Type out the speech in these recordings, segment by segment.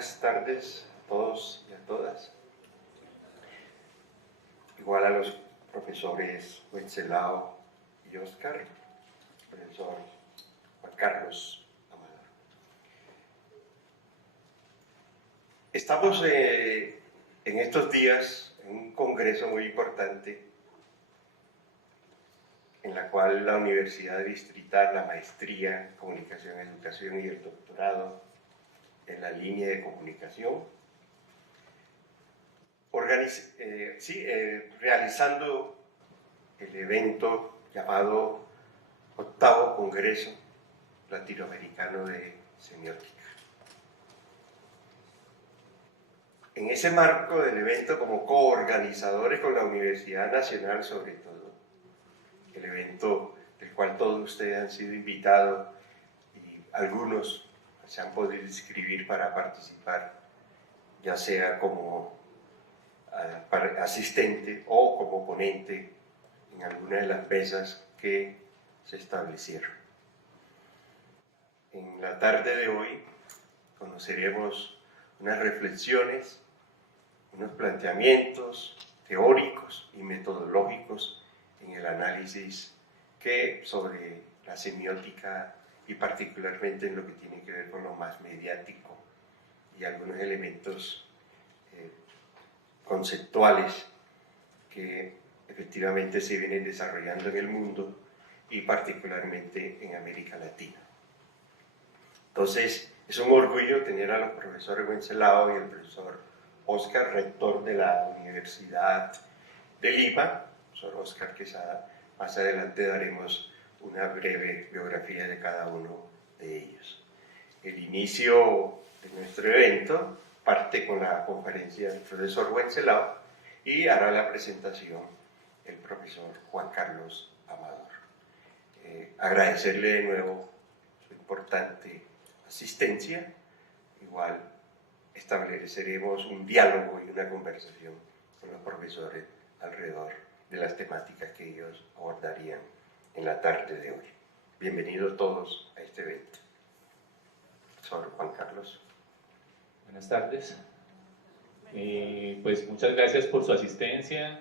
buenas tardes a todos y a todas. Igual a los profesores Wenceslao y Óscar, profesor Juan Carlos Amador. Estamos en estos días en un congreso muy importante en la cual la Universidad Distrital, la maestría en Comunicación, Educación y el doctorado en la línea de comunicación, realizando el evento llamado Octavo Congreso Latinoamericano de Semiótica. En ese marco del evento, como coorganizadores con la Universidad Nacional sobre todo, el evento del cual todos ustedes han sido invitados y algunos se han podido inscribir para participar, ya sea como asistente o como ponente en alguna de las mesas que se establecieron. En la tarde de hoy conoceremos unas reflexiones, unos planteamientos teóricos y metodológicos en el análisis sobre la semiótica y particularmente en lo que tiene que ver con lo más mediático y algunos elementos conceptuales que efectivamente se vienen desarrollando en el mundo y particularmente en América Latina. Entonces, es un orgullo tener a los profesores Wenceslao y el profesor Óscar, rector de la Universidad de Lima, profesor Óscar Quesada. Más adelante daremos una breve biografía de cada uno de ellos. El inicio de nuestro evento parte con la conferencia del profesor Wenceslao y hará la presentación el profesor Juan Carlos Amador. Agradecerle de nuevo su importante asistencia. Igual estableceremos un diálogo y una conversación con los profesores alrededor de las temáticas que ellos abordarían en la tarde de hoy. Bienvenidos todos a este evento. Profesor Juan Carlos. Buenas tardes. Pues muchas gracias por su asistencia.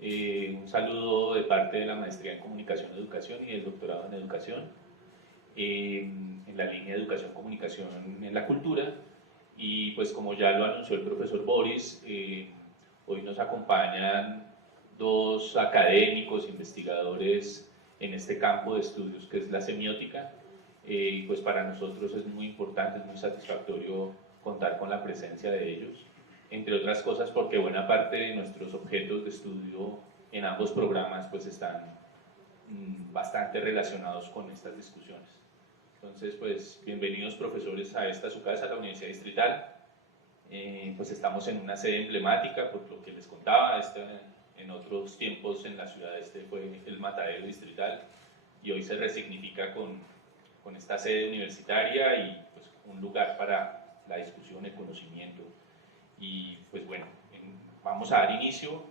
Un saludo de parte de la Maestría en Comunicación y Educación y del Doctorado en Educación, en la línea de Educación, Comunicación en la Cultura. Y pues como ya lo anunció el profesor Boris, hoy nos acompañan dos académicos, investigadores en este campo de estudios que es la semiótica. Y pues para nosotros es muy importante, es muy satisfactorio contar con la presencia de ellos, entre otras cosas porque buena parte de nuestros objetos de estudio en ambos programas pues están bastante relacionados con estas discusiones. Entonces, pues bienvenidos profesores a esta su casa, la Universidad Distrital. Pues estamos en una sede emblemática, por lo que les contaba, en otros tiempos en la ciudad fue el Matadero Distrital y hoy se resignifica con esta sede universitaria y pues un lugar para la discusión, el conocimiento. Y pues bueno, vamos a dar inicio.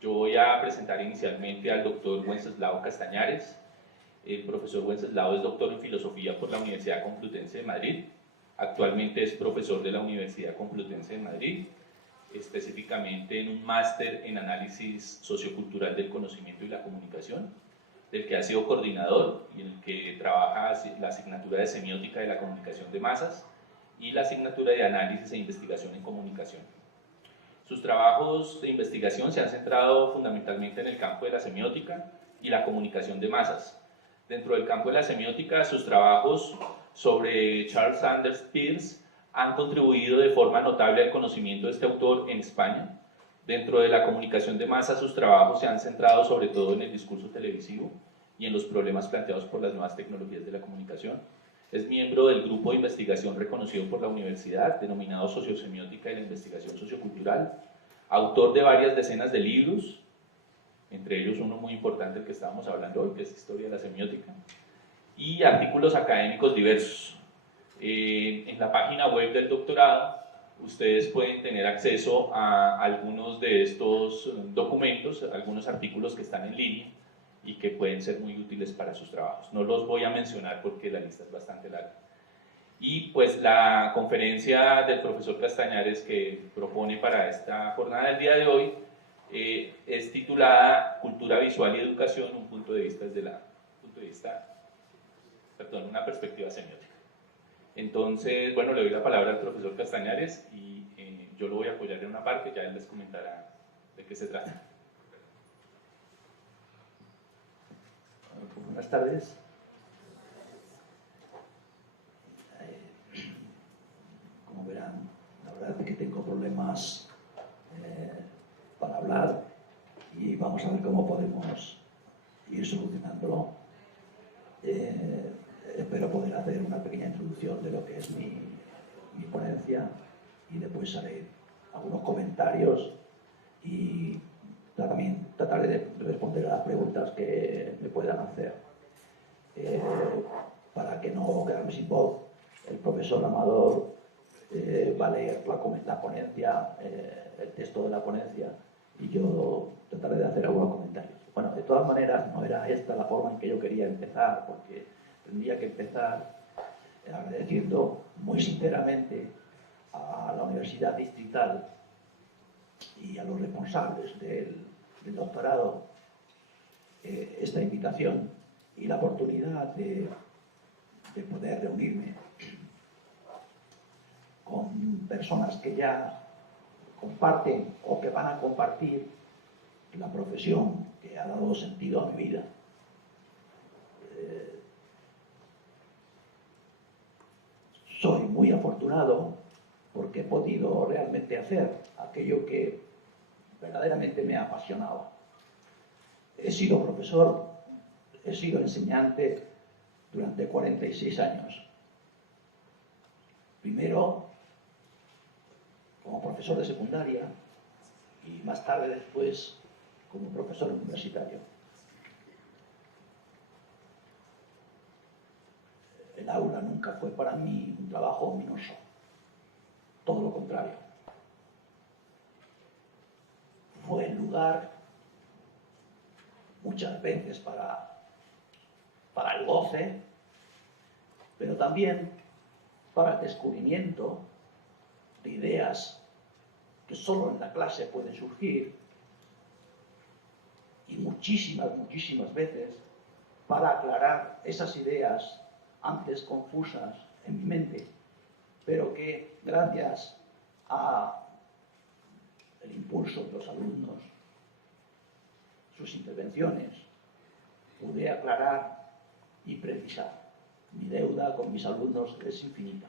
Yo voy a presentar inicialmente al doctor Wenceslao Castañares. El profesor Wenceslao es doctor en Filosofía por la Universidad Complutense de Madrid. Actualmente es profesor de la Universidad Complutense de Madrid, específicamente en un máster en Análisis Sociocultural del Conocimiento y la Comunicación, del que ha sido coordinador y en el que trabaja la asignatura de Semiótica de la Comunicación de Masas y la asignatura de Análisis e Investigación en Comunicación. Sus trabajos de investigación se han centrado fundamentalmente en el campo de la semiótica y la comunicación de masas. Dentro del campo de la semiótica, sus trabajos sobre Charles Sanders Peirce han contribuido de forma notable al conocimiento de este autor en España. Dentro de la comunicación de masas, sus trabajos se han centrado sobre todo en el discurso televisivo y en los problemas planteados por las nuevas tecnologías de la comunicación. Es miembro del grupo de investigación reconocido por la universidad, denominado Sociosemiótica y la Investigación Sociocultural, autor de varias decenas de libros, entre ellos uno muy importante, el que estábamos hablando hoy, que es Historia de la Semiótica, y artículos académicos diversos. En la página web del doctorado, ustedes pueden tener acceso a algunos de estos documentos, algunos artículos que están en línea y que pueden ser muy útiles para sus trabajos. No los voy a mencionar porque la lista es bastante larga. Y pues la conferencia del profesor Castañares que propone para esta jornada del día de hoy es titulada Cultura Visual y Educación, un punto de vista desde una perspectiva semiótica. Entonces, bueno, le doy la palabra al profesor Castañares y yo lo voy a apoyar en una parte, ya él les comentará de qué se trata. Buenas tardes. Como verán, la verdad es que tengo problemas para hablar y vamos a ver cómo podemos ir solucionándolo. Espero poder hacer una pequeña introducción de lo que es mi ponencia y después haré algunos comentarios y también trataré de responder a las preguntas que me puedan hacer. Para que no quedarme sin voz, el profesor Amador va a leer la ponencia, el texto de la ponencia, y yo trataré de hacer algunos comentarios. Bueno, de todas maneras, no era esta la forma en que yo quería empezar, porque tendría que empezar agradeciendo muy sinceramente a la Universidad Distrital y a los responsables del doctorado esta invitación y la oportunidad de poder reunirme con personas que ya comparten o que van a compartir la profesión que ha dado sentido a mi vida. Soy muy afortunado porque he podido realmente hacer aquello que verdaderamente me apasionaba. He sido profesor, he sido enseñante durante 46 años. Primero como profesor de secundaria y más tarde después como profesor universitario. El aula nunca fue para mí un trabajo ominoso, todo lo contrario. Fue el lugar muchas veces para el goce, pero también para el descubrimiento de ideas que solo en la clase pueden surgir y muchísimas veces para aclarar esas ideas antes confusas en mi mente, pero que gracias al impulso de los alumnos, sus intervenciones, pude aclarar y precisar. Mi deuda con mis alumnos es infinita.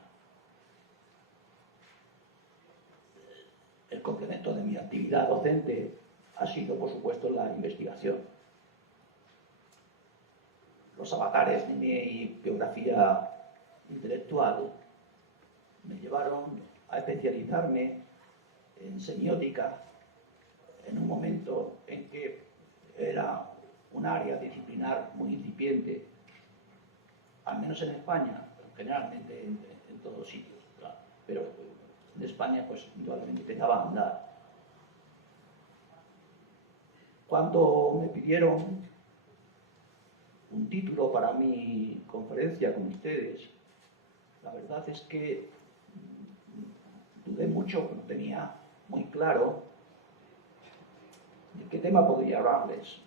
El complemento de mi actividad docente ha sido, por supuesto, la investigación. Los avatares de mi biografía intelectual me llevaron a especializarme en semiótica en un momento en que era un área disciplinar muy incipiente, al menos en España, generalmente en todos sitios, claro. Pero en España, pues, indudablemente empezaba a andar. Cuando me pidieron un título para mi conferencia con ustedes, la verdad es que dudé mucho, no tenía muy claro de qué tema podría hablarles.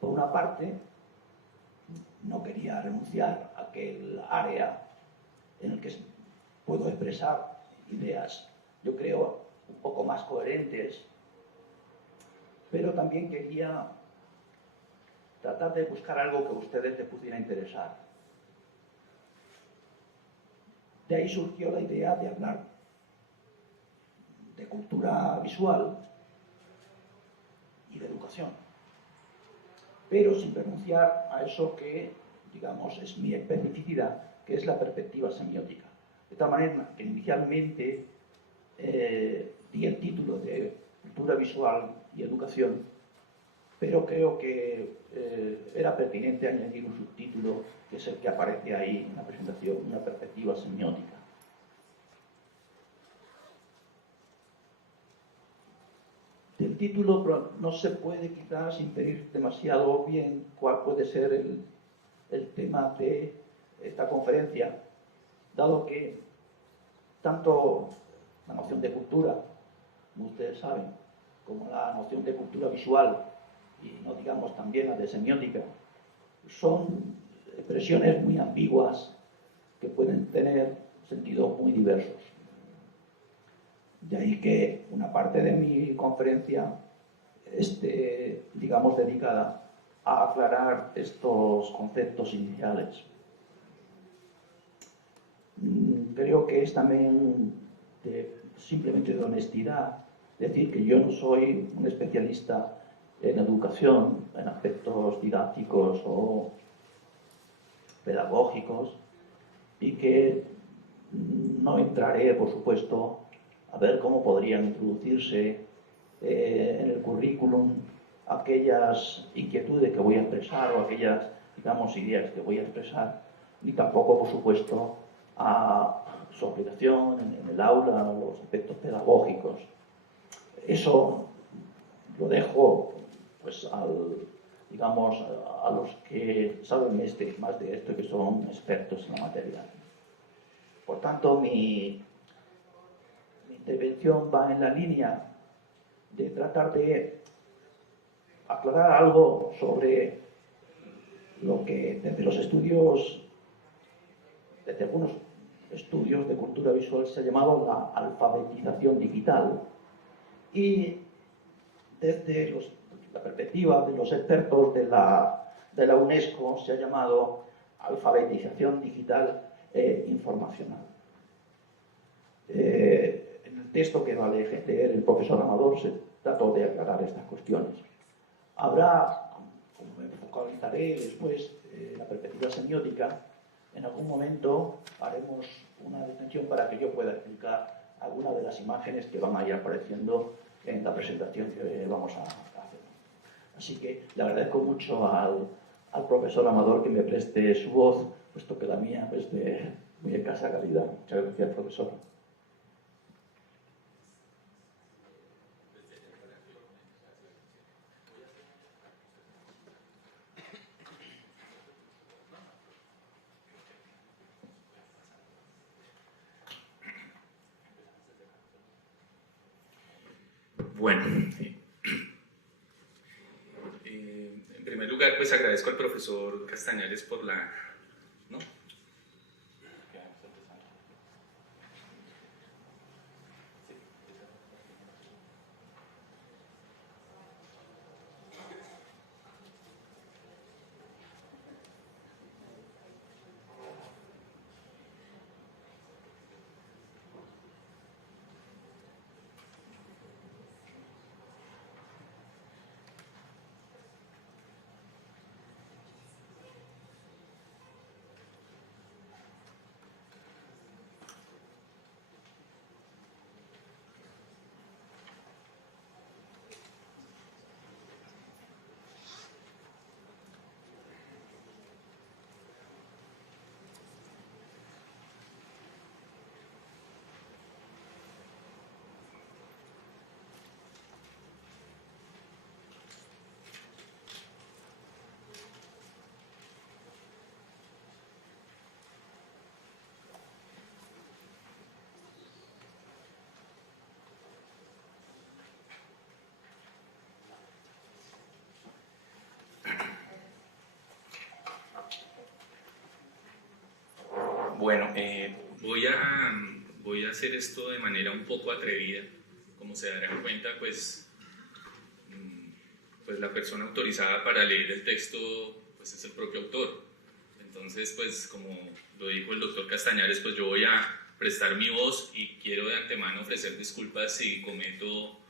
Por una parte, no quería renunciar a aquel área en el que puedo expresar ideas, yo creo, un poco más coherentes, pero también quería tratar de buscar algo que a ustedes les pudiera interesar. De ahí surgió la idea de hablar de cultura visual y de educación, pero sin renunciar a eso que, digamos, es mi especificidad, que es la perspectiva semiótica. De tal manera que inicialmente di el título de cultura visual y educación, pero creo que era pertinente añadir un subtítulo, que es el que aparece ahí en la presentación, una perspectiva semiótica. Del título no se puede quizás inferir demasiado bien cuál puede ser el tema de esta conferencia, dado que tanto la noción de cultura, como ustedes saben, como la noción de cultura visual, y no digamos también la de semiótica, son expresiones muy ambiguas que pueden tener sentidos muy diversos. De ahí que una parte de mi conferencia esté, digamos, dedicada a aclarar estos conceptos iniciales. Creo que es también simplemente de honestidad decir que yo no soy un especialista en educación, en aspectos didácticos o pedagógicos, y que no entraré, por supuesto, a ver cómo podrían introducirse en el currículum aquellas inquietudes que voy a expresar o aquellas, digamos, ideas que voy a expresar, ni tampoco, por supuesto, a su aplicación en el aula o los aspectos pedagógicos. Eso lo dejo, pues, digamos, a los que saben más de esto y que son expertos en la materia. Por tanto, mi intervención va en la línea de tratar de aclarar algo sobre lo que desde algunos estudios de cultura visual se ha llamado la alfabetización digital, y desde la perspectiva de los expertos de la UNESCO se ha llamado alfabetización digital informacional. En el texto que va a leer el profesor Amador se trató de aclarar estas cuestiones. Habrá, como me focalizaré después en la perspectiva semiótica, en algún momento haremos una detención para que yo pueda explicar algunas de las imágenes que van a ir apareciendo en la presentación que vamos a hacer. Así que le agradezco mucho al profesor Amador que me preste su voz, puesto que la mía es de muy escasa calidad. Muchas gracias, profesor. Bueno, en primer lugar, pues agradezco al profesor Castañares por la... ¿no? Bueno, voy a hacer esto de manera un poco atrevida. Como se darán cuenta, pues la persona autorizada para leer el texto pues es el propio autor. Entonces, pues como lo dijo el doctor Castañares, pues yo voy a prestar mi voz y quiero de antemano ofrecer disculpas si cometo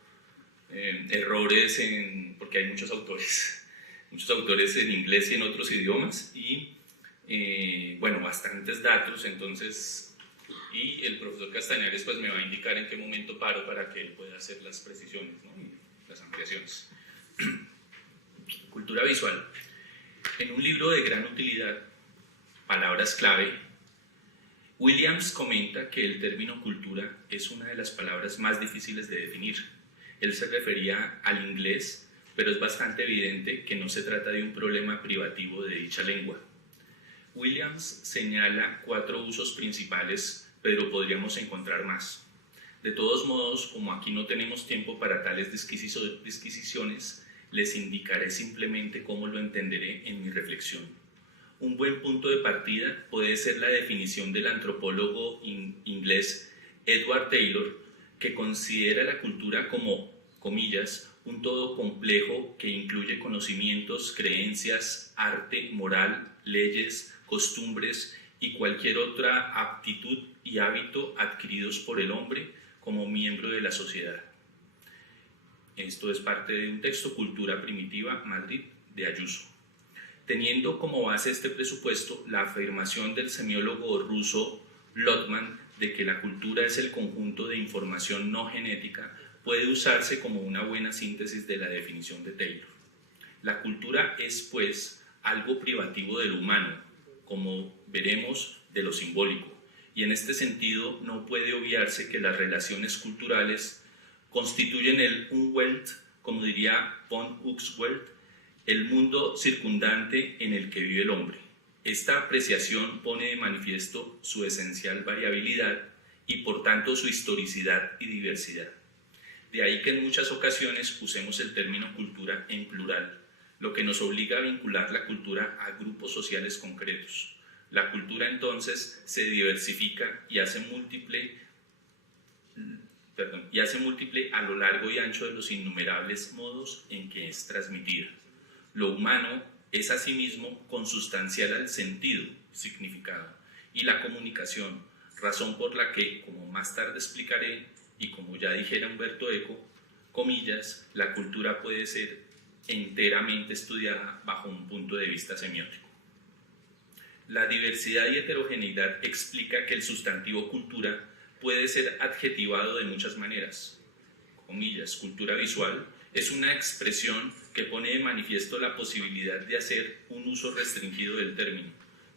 errores porque hay muchos autores en inglés y en otros idiomas y bueno, bastantes datos, entonces, y el profesor Castañares pues me va a indicar en qué momento paro para que él pueda hacer las precisiones, ¿no? Y las ampliaciones. Cultura visual. En un libro de gran utilidad, Palabras clave, Williams comenta que el término cultura es una de las palabras más difíciles de definir. Él se refería al inglés, pero es bastante evidente que no se trata de un problema privativo de dicha lengua. Williams señala 4 usos principales, pero podríamos encontrar más. De todos modos, como aquí no tenemos tiempo para tales disquisiciones, les indicaré simplemente cómo lo entenderé en mi reflexión. Un buen punto de partida puede ser la definición del antropólogo inglés Edward Taylor, que considera la cultura como, comillas, un todo complejo que incluye conocimientos, creencias, arte, moral, leyes, costumbres y cualquier otra aptitud y hábito adquiridos por el hombre como miembro de la sociedad. Esto es parte de un texto, Cultura Primitiva, Madrid, de Ayuso. Teniendo como base este presupuesto la afirmación del semiólogo ruso Lotman de que la cultura es el conjunto de información no genética, puede usarse como una buena síntesis de la definición de Taylor. La cultura es, pues, algo privativo del humano, como veremos, de lo simbólico, y en este sentido no puede obviarse que las relaciones culturales constituyen el Umwelt, como diría von Uxwelt, el mundo circundante en el que vive el hombre. Esta apreciación pone de manifiesto su esencial variabilidad y por tanto su historicidad y diversidad. De ahí que en muchas ocasiones usemos el término cultura en plural, lo que nos obliga a vincular la cultura a grupos sociales concretos. La cultura entonces se diversifica y hace múltiple a lo largo y ancho de los innumerables modos en que es transmitida. Lo humano es asimismo consustancial al sentido, significado, y la comunicación, razón por la que, como más tarde explicaré, y como ya dijera Umberto Eco, comillas, la cultura puede ser enteramente estudiada bajo un punto de vista semiótico. La diversidad y heterogeneidad explica que el sustantivo cultura puede ser adjetivado de muchas maneras. Comillas, cultura visual es una expresión que pone de manifiesto la posibilidad de hacer un uso restringido del término,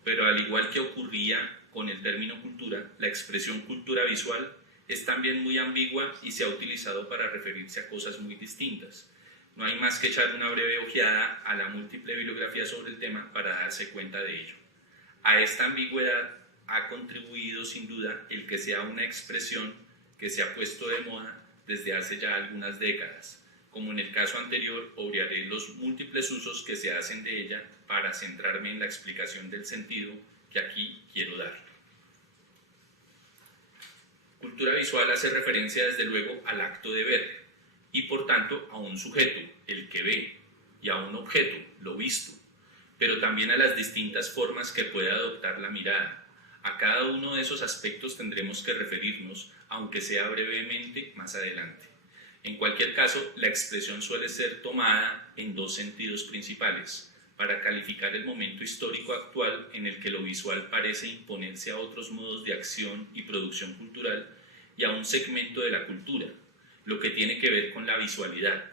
pero al igual que ocurría con el término cultura, la expresión cultura visual es también muy ambigua y se ha utilizado para referirse a cosas muy distintas. No hay más que echar una breve ojeada a la múltiple bibliografía sobre el tema para darse cuenta de ello. A esta ambigüedad ha contribuido sin duda el que sea una expresión que se ha puesto de moda desde hace ya algunas décadas. Como en el caso anterior, obviaré los múltiples usos que se hacen de ella para centrarme en la explicación del sentido que aquí quiero dar. Cultura visual hace referencia desde luego al acto de ver y por tanto a un sujeto, el que ve, y a un objeto, lo visto, pero también a las distintas formas que puede adoptar la mirada. A cada uno de esos aspectos tendremos que referirnos, aunque sea brevemente, más adelante. En cualquier caso, la expresión suele ser tomada en 2 sentidos principales, para calificar el momento histórico actual en el que lo visual parece imponerse a otros modos de acción y producción cultural y a un segmento de la cultura, lo que tiene que ver con la visualidad.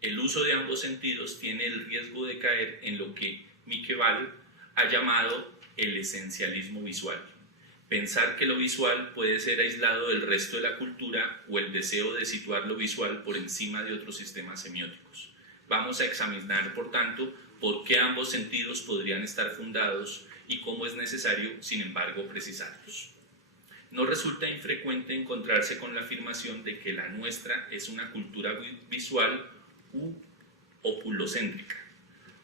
El uso de ambos sentidos tiene el riesgo de caer en lo que Miqueval ha llamado el esencialismo visual. Pensar que lo visual puede ser aislado del resto de la cultura o el deseo de situar lo visual por encima de otros sistemas semióticos. Vamos a examinar, por tanto, por qué ambos sentidos podrían estar fundados y cómo es necesario, sin embargo, precisarlos. No resulta infrecuente encontrarse con la afirmación de que la nuestra es una cultura visual u oculocéntrica.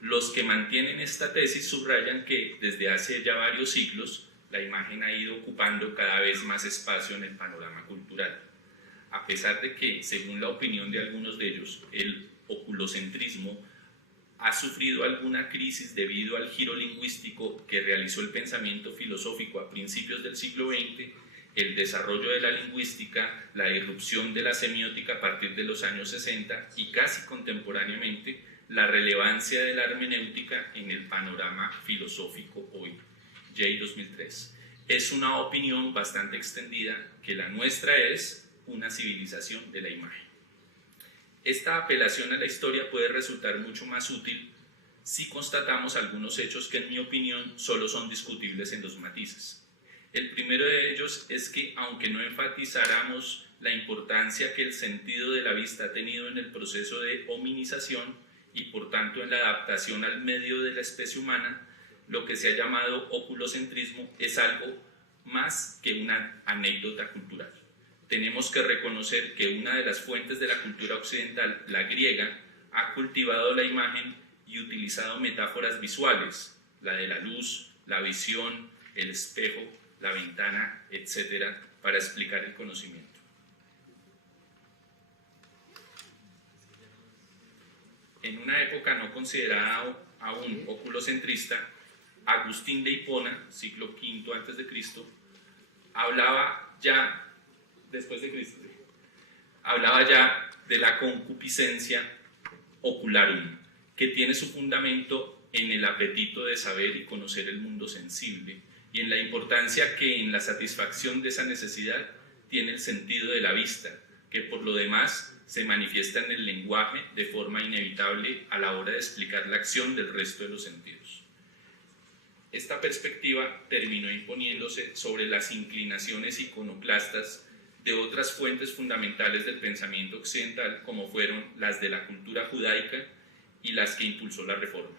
Los que mantienen esta tesis subrayan que, desde hace ya varios siglos, la imagen ha ido ocupando cada vez más espacio en el panorama cultural. A pesar de que, según la opinión de algunos de ellos, el oculocentrismo ha sufrido alguna crisis debido al giro lingüístico que realizó el pensamiento filosófico a principios del siglo XX, el desarrollo de la lingüística, la irrupción de la semiótica a partir de los años 60 y casi contemporáneamente la relevancia de la hermenéutica en el panorama filosófico hoy. Jay 2003. Es una opinión bastante extendida que la nuestra es una civilización de la imagen. Esta apelación a la historia puede resultar mucho más útil si constatamos algunos hechos que, en mi opinión, solo son discutibles en 2 matices. El primero de ellos es que, aunque no enfatizáramos la importancia que el sentido de la vista ha tenido en el proceso de hominización y, por tanto, en la adaptación al medio de la especie humana, lo que se ha llamado oculocentrismo es algo más que una anécdota cultural. Tenemos que reconocer que una de las fuentes de la cultura occidental, la griega, ha cultivado la imagen y utilizado metáforas visuales, la de la luz, la visión, el espejo, la ventana, etc., para explicar el conocimiento. En una época no considerada aún oculocentrista, Agustín de Hipona, siglo V a.C., hablaba ya, después de Cristo, hablaba ya de la concupiscencia ocularum, que tiene su fundamento en el apetito de saber y conocer el mundo sensible, y en la importancia que en la satisfacción de esa necesidad tiene el sentido de la vista, que por lo demás se manifiesta en el lenguaje de forma inevitable a la hora de explicar la acción del resto de los sentidos. Esta perspectiva terminó imponiéndose sobre las inclinaciones iconoclastas de otras fuentes fundamentales del pensamiento occidental, como fueron las de la cultura judaica y las que impulsó la Reforma.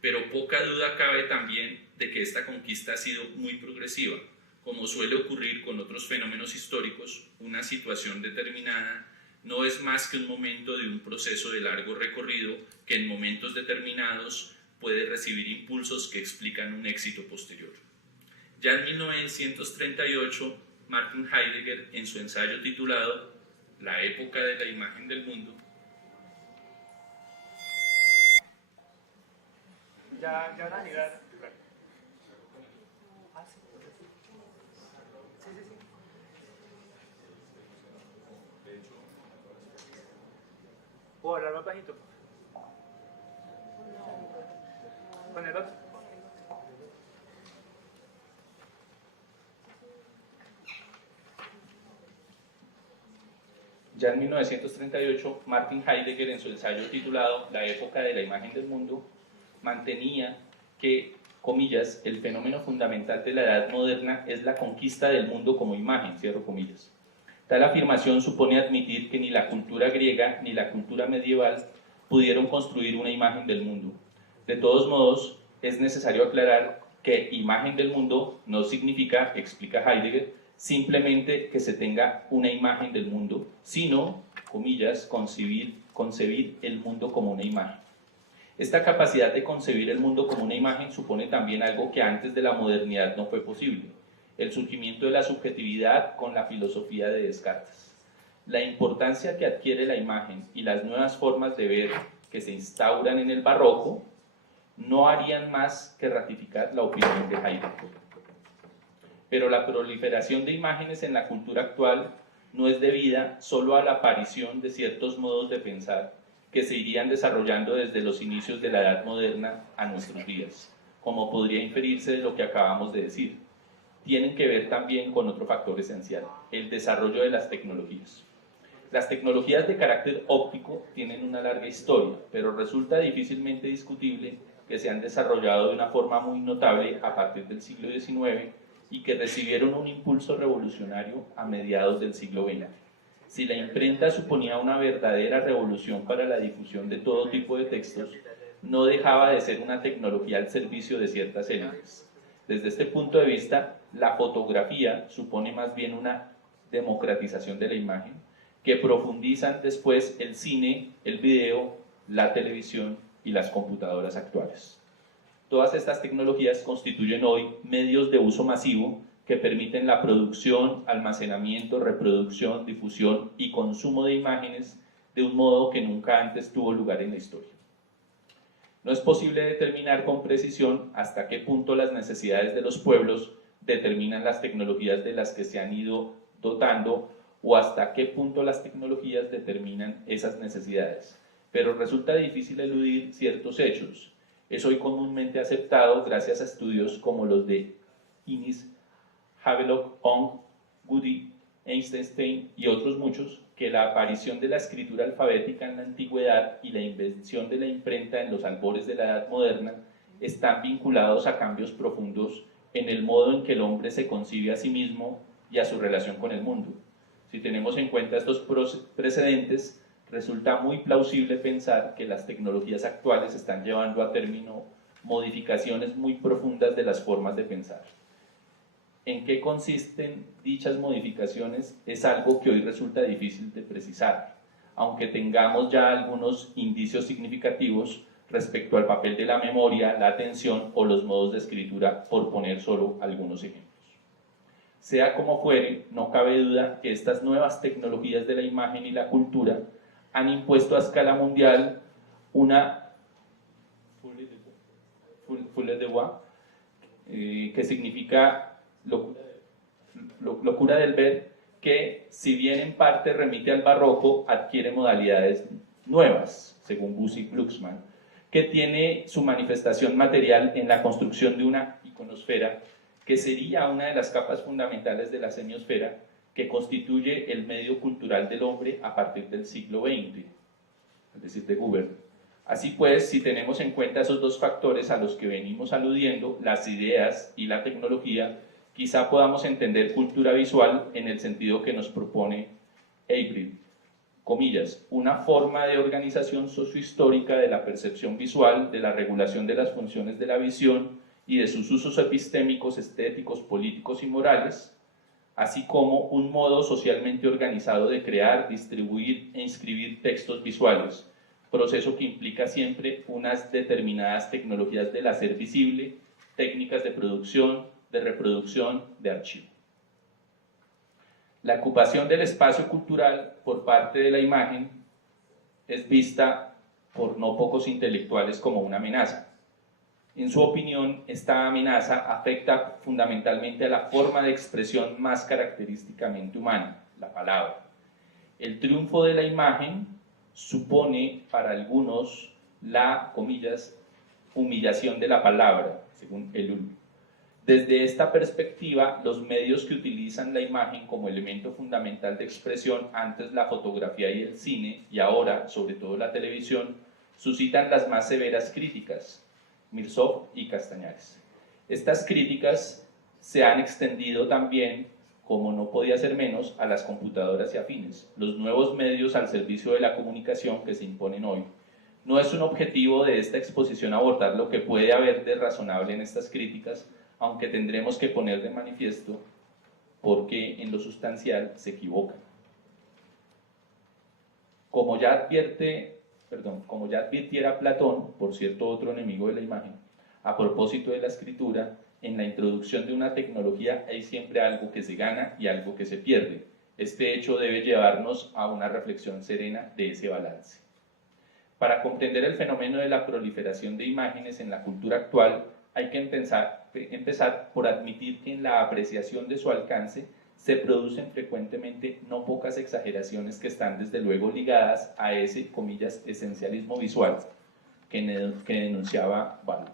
Pero poca duda cabe también de que esta conquista ha sido muy progresiva. Como suele ocurrir con otros fenómenos históricos, una situación determinada no es más que un momento de un proceso de largo recorrido que en momentos determinados puede recibir impulsos que explican un éxito posterior. Ya en 1938, Martin Heidegger, en su ensayo titulado La época de la imagen del mundo, ya van a llegar. ¿Puedo hablar más bajito? ¿Con el otro? ya en 1938, Martin Heidegger, en su ensayo titulado La época de la imagen del mundo, mantenía que, comillas, el fenómeno fundamental de la edad moderna es la conquista del mundo como imagen, cierro comillas. Tal afirmación supone admitir que ni la cultura griega ni la cultura medieval pudieron construir una imagen del mundo. De todos modos, es necesario aclarar que imagen del mundo no significa, explica Heidegger, simplemente que se tenga una imagen del mundo, sino, comillas, concebir el mundo como una imagen. Esta capacidad de concebir el mundo como una imagen supone también algo que antes de la modernidad no fue posible: el surgimiento de la subjetividad con la filosofía de Descartes. La importancia que adquiere la imagen y las nuevas formas de ver que se instauran en el barroco no harían más que ratificar la opinión de Heidegger. Pero la proliferación de imágenes en la cultura actual no es debida solo a la aparición de ciertos modos de pensar que se irían desarrollando desde los inicios de la Edad Moderna a nuestros días, como podría inferirse de lo que acabamos de decir. Tienen que ver también con otro factor esencial: el desarrollo de las tecnologías. Las tecnologías de carácter óptico tienen una larga historia, pero resulta difícilmente discutible que se han desarrollado de una forma muy notable a partir del siglo XIX y que recibieron un impulso revolucionario a mediados del siglo XX. Si la imprenta suponía una verdadera revolución para la difusión de todo tipo de textos, no dejaba de ser una tecnología al servicio de ciertas élites. Desde este punto de vista, la fotografía supone más bien una democratización de la imagen, que profundizan después el cine, el video, la televisión y las computadoras actuales. Todas estas tecnologías constituyen hoy medios de uso masivo que permiten la producción, almacenamiento, reproducción, difusión y consumo de imágenes de un modo que nunca antes tuvo lugar en la historia. No es posible determinar con precisión hasta qué punto las necesidades de los pueblos determinan las tecnologías de las que se han ido dotando o hasta qué punto las tecnologías determinan esas necesidades, pero resulta difícil eludir ciertos hechos. Es hoy comúnmente aceptado, gracias a estudios como los de Innis, Havelock, Ong, Goody, Einstein y otros muchos, que la aparición de la escritura alfabética en la antigüedad y la invención de la imprenta en los albores de la Edad Moderna están vinculados a cambios profundos en el modo en que el hombre se concibe a sí mismo y a su relación con el mundo. Si tenemos en cuenta estos precedentes, resulta muy plausible pensar que las tecnologías actuales están llevando a término modificaciones muy profundas de las formas de pensar. ¿En qué consisten dichas modificaciones? Es algo que hoy resulta difícil de precisar, aunque tengamos ya algunos indicios significativos respecto al papel de la memoria, la atención o los modos de escritura, por poner solo algunos ejemplos. Sea como fuere, no cabe duda que estas nuevas tecnologías de la imagen y la cultura han impuesto a escala mundial una folie de voix, que significa locura del ver, que si bien en parte remite al barroco, adquiere modalidades nuevas, según Busse y Glucksmann, que tiene su manifestación material en la construcción de una iconosfera, que sería una de las capas fundamentales de la semiosfera, que constituye el medio cultural del hombre a partir del siglo XX, es decir, de Gubern. Así pues, si tenemos en cuenta esos dos factores a los que venimos aludiendo, las ideas y la tecnología, quizá podamos entender cultura visual en el sentido que nos propone Avril, comillas, una forma de organización sociohistórica de la percepción visual, de la regulación de las funciones de la visión y de sus usos epistémicos, estéticos, políticos y morales, así como un modo socialmente organizado de crear, distribuir e inscribir textos visuales, proceso que implica siempre unas determinadas tecnologías del hacer visible, técnicas de producción, de reproducción, de archivo. La ocupación del espacio cultural por parte de la imagen es vista por no pocos intelectuales como una amenaza. En su opinión, esta amenaza afecta fundamentalmente a la forma de expresión más característicamente humana, la palabra. El triunfo de la imagen supone para algunos la, comillas, humillación de la palabra, según Ellul. Desde esta perspectiva, los medios que utilizan la imagen como elemento fundamental de expresión, antes la fotografía y el cine, y ahora, sobre todo la televisión, suscitan las más severas críticas, Mirzow y Castañares. Estas críticas se han extendido también, como no podía ser menos, a las computadoras y afines, los nuevos medios al servicio de la comunicación que se imponen hoy. No es un objetivo de esta exposición abordar lo que puede haber de razonable en estas críticas, aunque tendremos que poner de manifiesto porque en lo sustancial se equivocan. Como ya advirtiera Platón, por cierto otro enemigo de la imagen, a propósito de la escritura, en la introducción de una tecnología hay siempre algo que se gana y algo que se pierde. Este hecho debe llevarnos a una reflexión serena de ese balance. Para comprender el fenómeno de la proliferación de imágenes en la cultura actual, hay que empezar por admitir que en la apreciación de su alcance se producen frecuentemente no pocas exageraciones que están desde luego ligadas a ese, comillas, esencialismo visual que denunciaba Ball.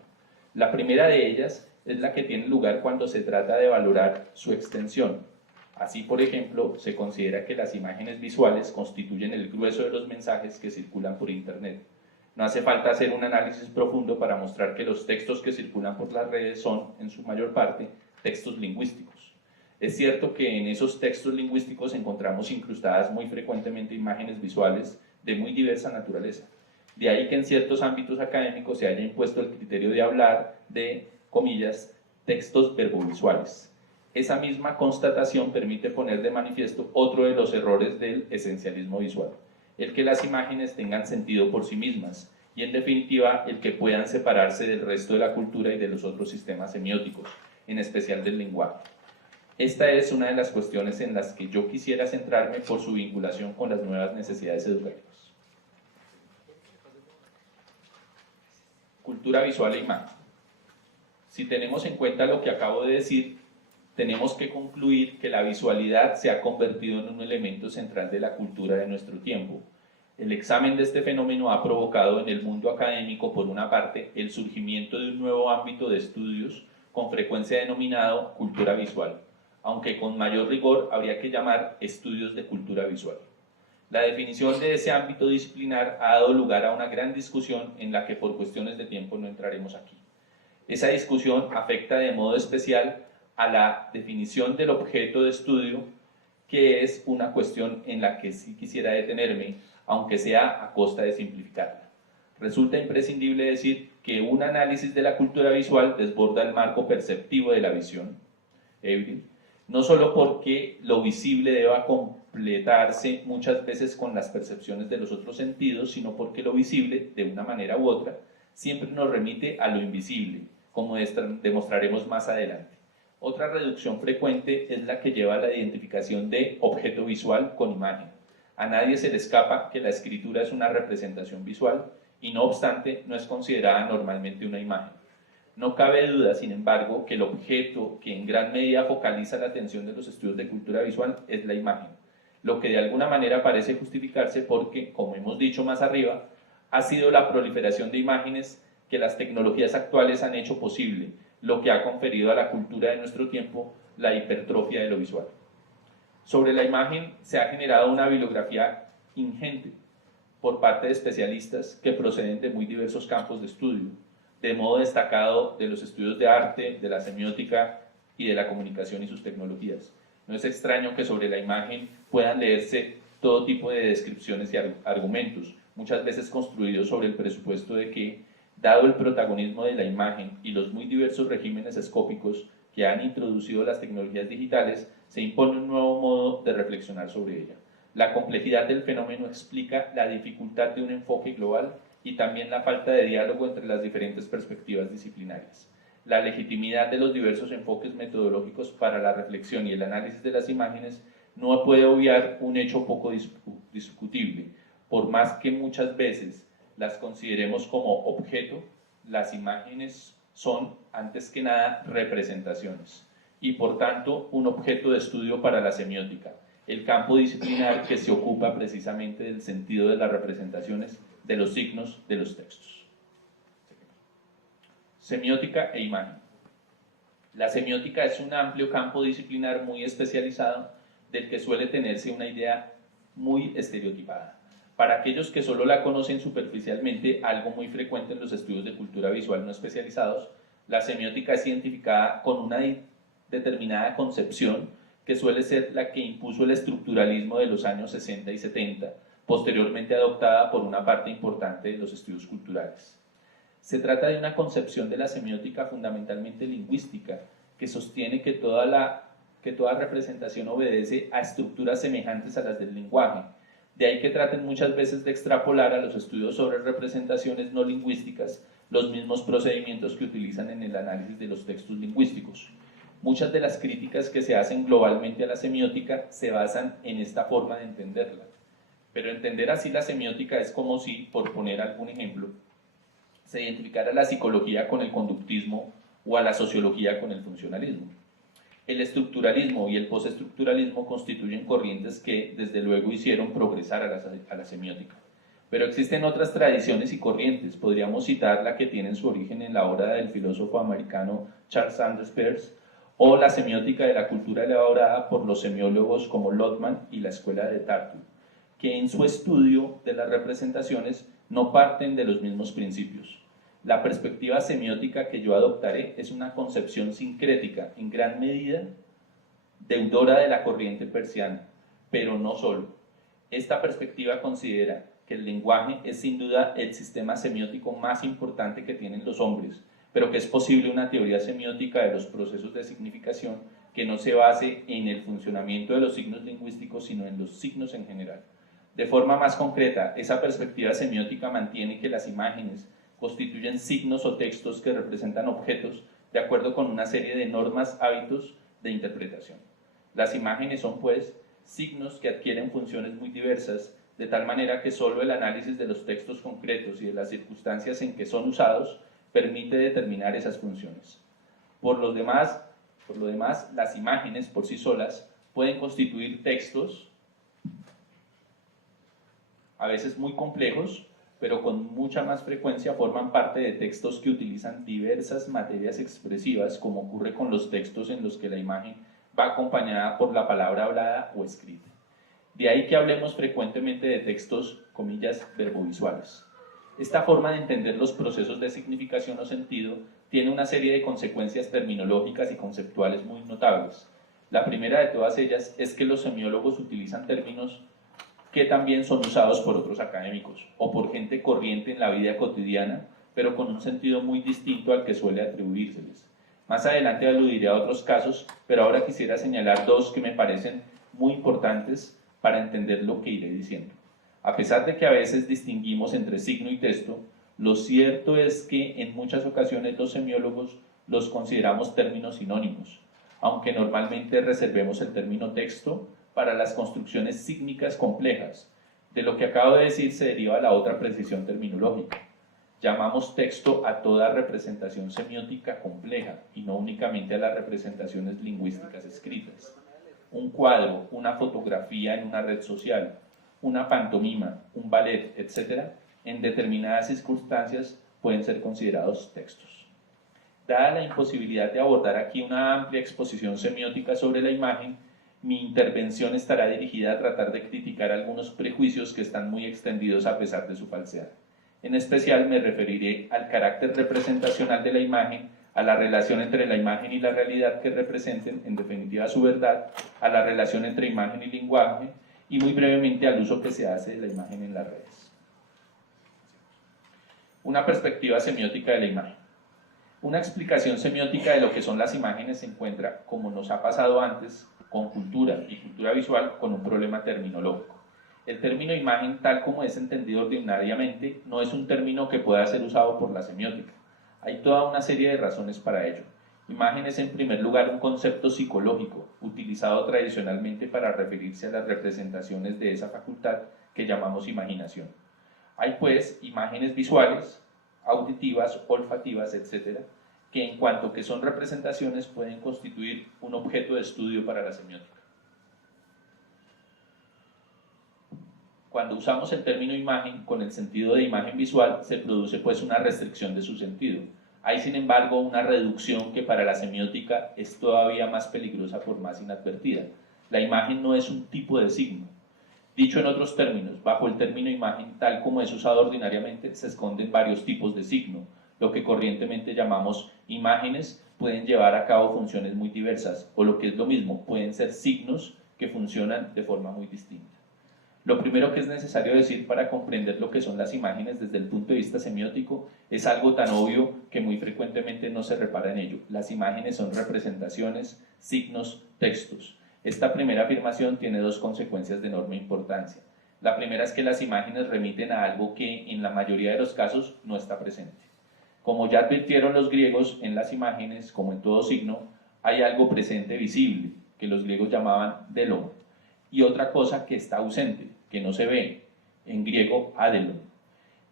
La primera de ellas es la que tiene lugar cuando se trata de valorar su extensión. Así, por ejemplo, se considera que las imágenes visuales constituyen el grueso de los mensajes que circulan por Internet. No hace falta hacer un análisis profundo para mostrar que los textos que circulan por las redes son, en su mayor parte, textos lingüísticos. Es cierto que en esos textos lingüísticos encontramos incrustadas muy frecuentemente imágenes visuales de muy diversa naturaleza. De ahí que en ciertos ámbitos académicos se haya impuesto el criterio de hablar de, comillas, textos verbovisuales. Esa misma constatación permite poner de manifiesto otro de los errores del esencialismo visual, el que las imágenes tengan sentido por sí mismas y, en definitiva, el que puedan separarse del resto de la cultura y de los otros sistemas semióticos, en especial del lenguaje. Esta es una de las cuestiones en las que yo quisiera centrarme por su vinculación con las nuevas necesidades educativas. Cultura visual e imagen. Si tenemos en cuenta lo que acabo de decir, tenemos que concluir que la visualidad se ha convertido en un elemento central de la cultura de nuestro tiempo. El examen de este fenómeno ha provocado en el mundo académico, por una parte, el surgimiento de un nuevo ámbito de estudios, con frecuencia denominado cultura visual, aunque con mayor rigor habría que llamar estudios de cultura visual. La definición de ese ámbito disciplinar ha dado lugar a una gran discusión en la que por cuestiones de tiempo no entraremos aquí. Esa discusión afecta de modo especial a la definición del objeto de estudio, que es una cuestión en la que sí quisiera detenerme, aunque sea a costa de simplificarla. Resulta imprescindible decir que un análisis de la cultura visual desborda el marco perceptivo de la visión, no solo porque lo visible deba completarse muchas veces con las percepciones de los otros sentidos, sino porque lo visible, de una manera u otra, siempre nos remite a lo invisible, como demostraremos más adelante. Otra reducción frecuente es la que lleva a la identificación de objeto visual con imagen. A nadie se le escapa que la escritura es una representación visual y no obstante no es considerada normalmente una imagen. No cabe duda, sin embargo, que el objeto que en gran medida focaliza la atención de los estudios de cultura visual es la imagen, lo que de alguna manera parece justificarse porque, como hemos dicho más arriba, ha sido la proliferación de imágenes que las tecnologías actuales han hecho posible, lo que ha conferido a la cultura de nuestro tiempo la hipertrofia de lo visual. Sobre la imagen se ha generado una bibliografía ingente por parte de especialistas que proceden de muy diversos campos de estudio, de modo destacado de los estudios de arte, de la semiótica y de la comunicación y sus tecnologías. No es extraño que sobre la imagen puedan leerse todo tipo de descripciones y argumentos, muchas veces construidos sobre el presupuesto de que, dado el protagonismo de la imagen y los muy diversos regímenes escópicos que han introducido las tecnologías digitales, se impone un nuevo modo de reflexionar sobre ella. La complejidad del fenómeno explica la dificultad de un enfoque global y también la falta de diálogo entre las diferentes perspectivas disciplinarias. La legitimidad de los diversos enfoques metodológicos para la reflexión y el análisis de las imágenes no puede obviar un hecho poco discutible. Por más que muchas veces las consideremos como objeto, las imágenes son, antes que nada, representaciones y, por tanto, un objeto de estudio para la semiótica, el campo disciplinar que se ocupa precisamente del sentido de las representaciones, de los signos, de los textos. Semiótica e imagen. La semiótica es un amplio campo disciplinar muy especializado del que suele tenerse una idea muy estereotipada. Para aquellos que solo la conocen superficialmente, algo muy frecuente en los estudios de cultura visual no especializados, la semiótica es identificada con una determinada concepción que suele ser la que impuso el estructuralismo de los años 60 y 70, posteriormente adoptada por una parte importante de los estudios culturales. Se trata de una concepción de la semiótica fundamentalmente lingüística, que sostiene que toda representación obedece a estructuras semejantes a las del lenguaje. De ahí que traten muchas veces de extrapolar a los estudios sobre representaciones no lingüísticas los mismos procedimientos que utilizan en el análisis de los textos lingüísticos. Muchas de las críticas que se hacen globalmente a la semiótica se basan en esta forma de entenderla. Pero entender así la semiótica es como si, por poner algún ejemplo, se identificara la psicología con el conductismo o a la sociología con el funcionalismo. El estructuralismo y el postestructuralismo constituyen corrientes que, desde luego, hicieron progresar a la semiótica. Pero existen otras tradiciones y corrientes. Podríamos citar la que tiene su origen en la obra del filósofo americano Charles Sanders Peirce, o la semiótica de la cultura elaborada por los semiólogos como Lotman y la Escuela de Tartu, que en su estudio de las representaciones no parten de los mismos principios. La perspectiva semiótica que yo adoptaré es una concepción sincrética, en gran medida deudora de la corriente persiana, pero no solo. Esta perspectiva considera que el lenguaje es sin duda el sistema semiótico más importante que tienen los hombres, pero que es posible una teoría semiótica de los procesos de significación que no se base en el funcionamiento de los signos lingüísticos, sino en los signos en general. De forma más concreta, esa perspectiva semiótica mantiene que las imágenes constituyen signos o textos que representan objetos de acuerdo con una serie de normas, hábitos de interpretación. Las imágenes son, pues, signos que adquieren funciones muy diversas, de tal manera que solo el análisis de los textos concretos y de las circunstancias en que son usados permite determinar esas funciones. Por lo demás, las imágenes por sí solas pueden constituir textos, a veces muy complejos, pero con mucha más frecuencia forman parte de textos que utilizan diversas materias expresivas, como ocurre con los textos en los que la imagen va acompañada por la palabra hablada o escrita. De ahí que hablemos frecuentemente de textos, comillas, verbovisuales. Esta forma de entender los procesos de significación o sentido tiene una serie de consecuencias terminológicas y conceptuales muy notables. La primera de todas ellas es que los semiólogos utilizan términos que también son usados por otros académicos o por gente corriente en la vida cotidiana pero con un sentido muy distinto al que suele atribuírseles. Más adelante aludiré a otros casos, pero ahora quisiera señalar dos que me parecen muy importantes para entender lo que iré diciendo. A pesar de que a veces distinguimos entre signo y texto, lo cierto es que en muchas ocasiones los semiólogos los consideramos términos sinónimos, aunque normalmente reservemos el término texto para las construcciones sígnicas complejas. De lo que acabo de decir se deriva la otra precisión terminológica. Llamamos texto a toda representación semiótica compleja y no únicamente a las representaciones lingüísticas escritas. Un cuadro, una fotografía en una red social, una pantomima, un ballet, etc., en determinadas circunstancias pueden ser considerados textos. Dada la imposibilidad de abordar aquí una amplia exposición semiótica sobre la imagen, mi intervención estará dirigida a tratar de criticar algunos prejuicios que están muy extendidos a pesar de su falsedad. En especial me referiré al carácter representacional de la imagen, a la relación entre la imagen y la realidad que representen, en definitiva su verdad, a la relación entre imagen y lenguaje, y muy brevemente al uso que se hace de la imagen en las redes. Una perspectiva semiótica de la imagen. Una explicación semiótica de lo que son las imágenes se encuentra, como nos ha pasado antes, con cultura y cultura visual, con un problema terminológico. El término imagen, tal como es entendido ordinariamente, no es un término que pueda ser usado por la semiótica. Hay toda una serie de razones para ello. Imagen es en primer lugar un concepto psicológico, utilizado tradicionalmente para referirse a las representaciones de esa facultad que llamamos imaginación. Hay pues imágenes visuales, auditivas, olfativas, etc., que en cuanto que son representaciones pueden constituir un objeto de estudio para la semiótica. Cuando usamos el término imagen con el sentido de imagen visual, se produce pues una restricción de su sentido. Hay sin embargo una reducción que para la semiótica es todavía más peligrosa por más inadvertida. La imagen no es un tipo de signo. Dicho en otros términos, bajo el término imagen, tal como es usado ordinariamente, se esconden varios tipos de signo. Lo que corrientemente llamamos imágenes pueden llevar a cabo funciones muy diversas, o lo que es lo mismo, pueden ser signos que funcionan de forma muy distinta. Lo primero que es necesario decir para comprender lo que son las imágenes desde el punto de vista semiótico es algo tan obvio que muy frecuentemente no se repara en ello. Las imágenes son representaciones, signos, textos. Esta primera afirmación tiene dos consecuencias de enorme importancia. La primera es que las imágenes remiten a algo que en la mayoría de los casos no está presente. Como ya advirtieron los griegos, en las imágenes, como en todo signo, hay algo presente visible, que los griegos llamaban delon, y otra cosa que está ausente, que no se ve, en griego adelon.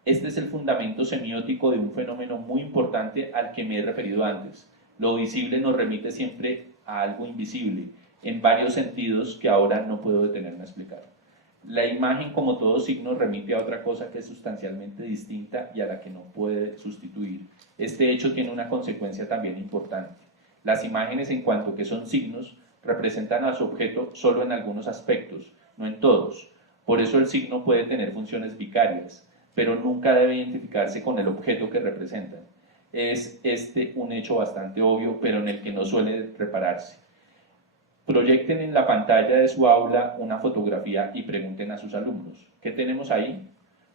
Este es el fundamento semiótico de un fenómeno muy importante al que me he referido antes. Lo visible nos remite siempre a algo invisible, en varios sentidos que ahora no puedo detenerme a explicar. La imagen, como todo signo, remite a otra cosa que es sustancialmente distinta y a la que no puede sustituir. Este hecho tiene una consecuencia también importante. Las imágenes, en cuanto que son signos, representan a su objeto solo en algunos aspectos, no en todos. Por eso el signo puede tener funciones vicarias, pero nunca debe identificarse con el objeto que representan. Es este un hecho bastante obvio, pero en el que no suele repararse. Proyecten en la pantalla de su aula una fotografía y pregunten a sus alumnos, ¿qué tenemos ahí?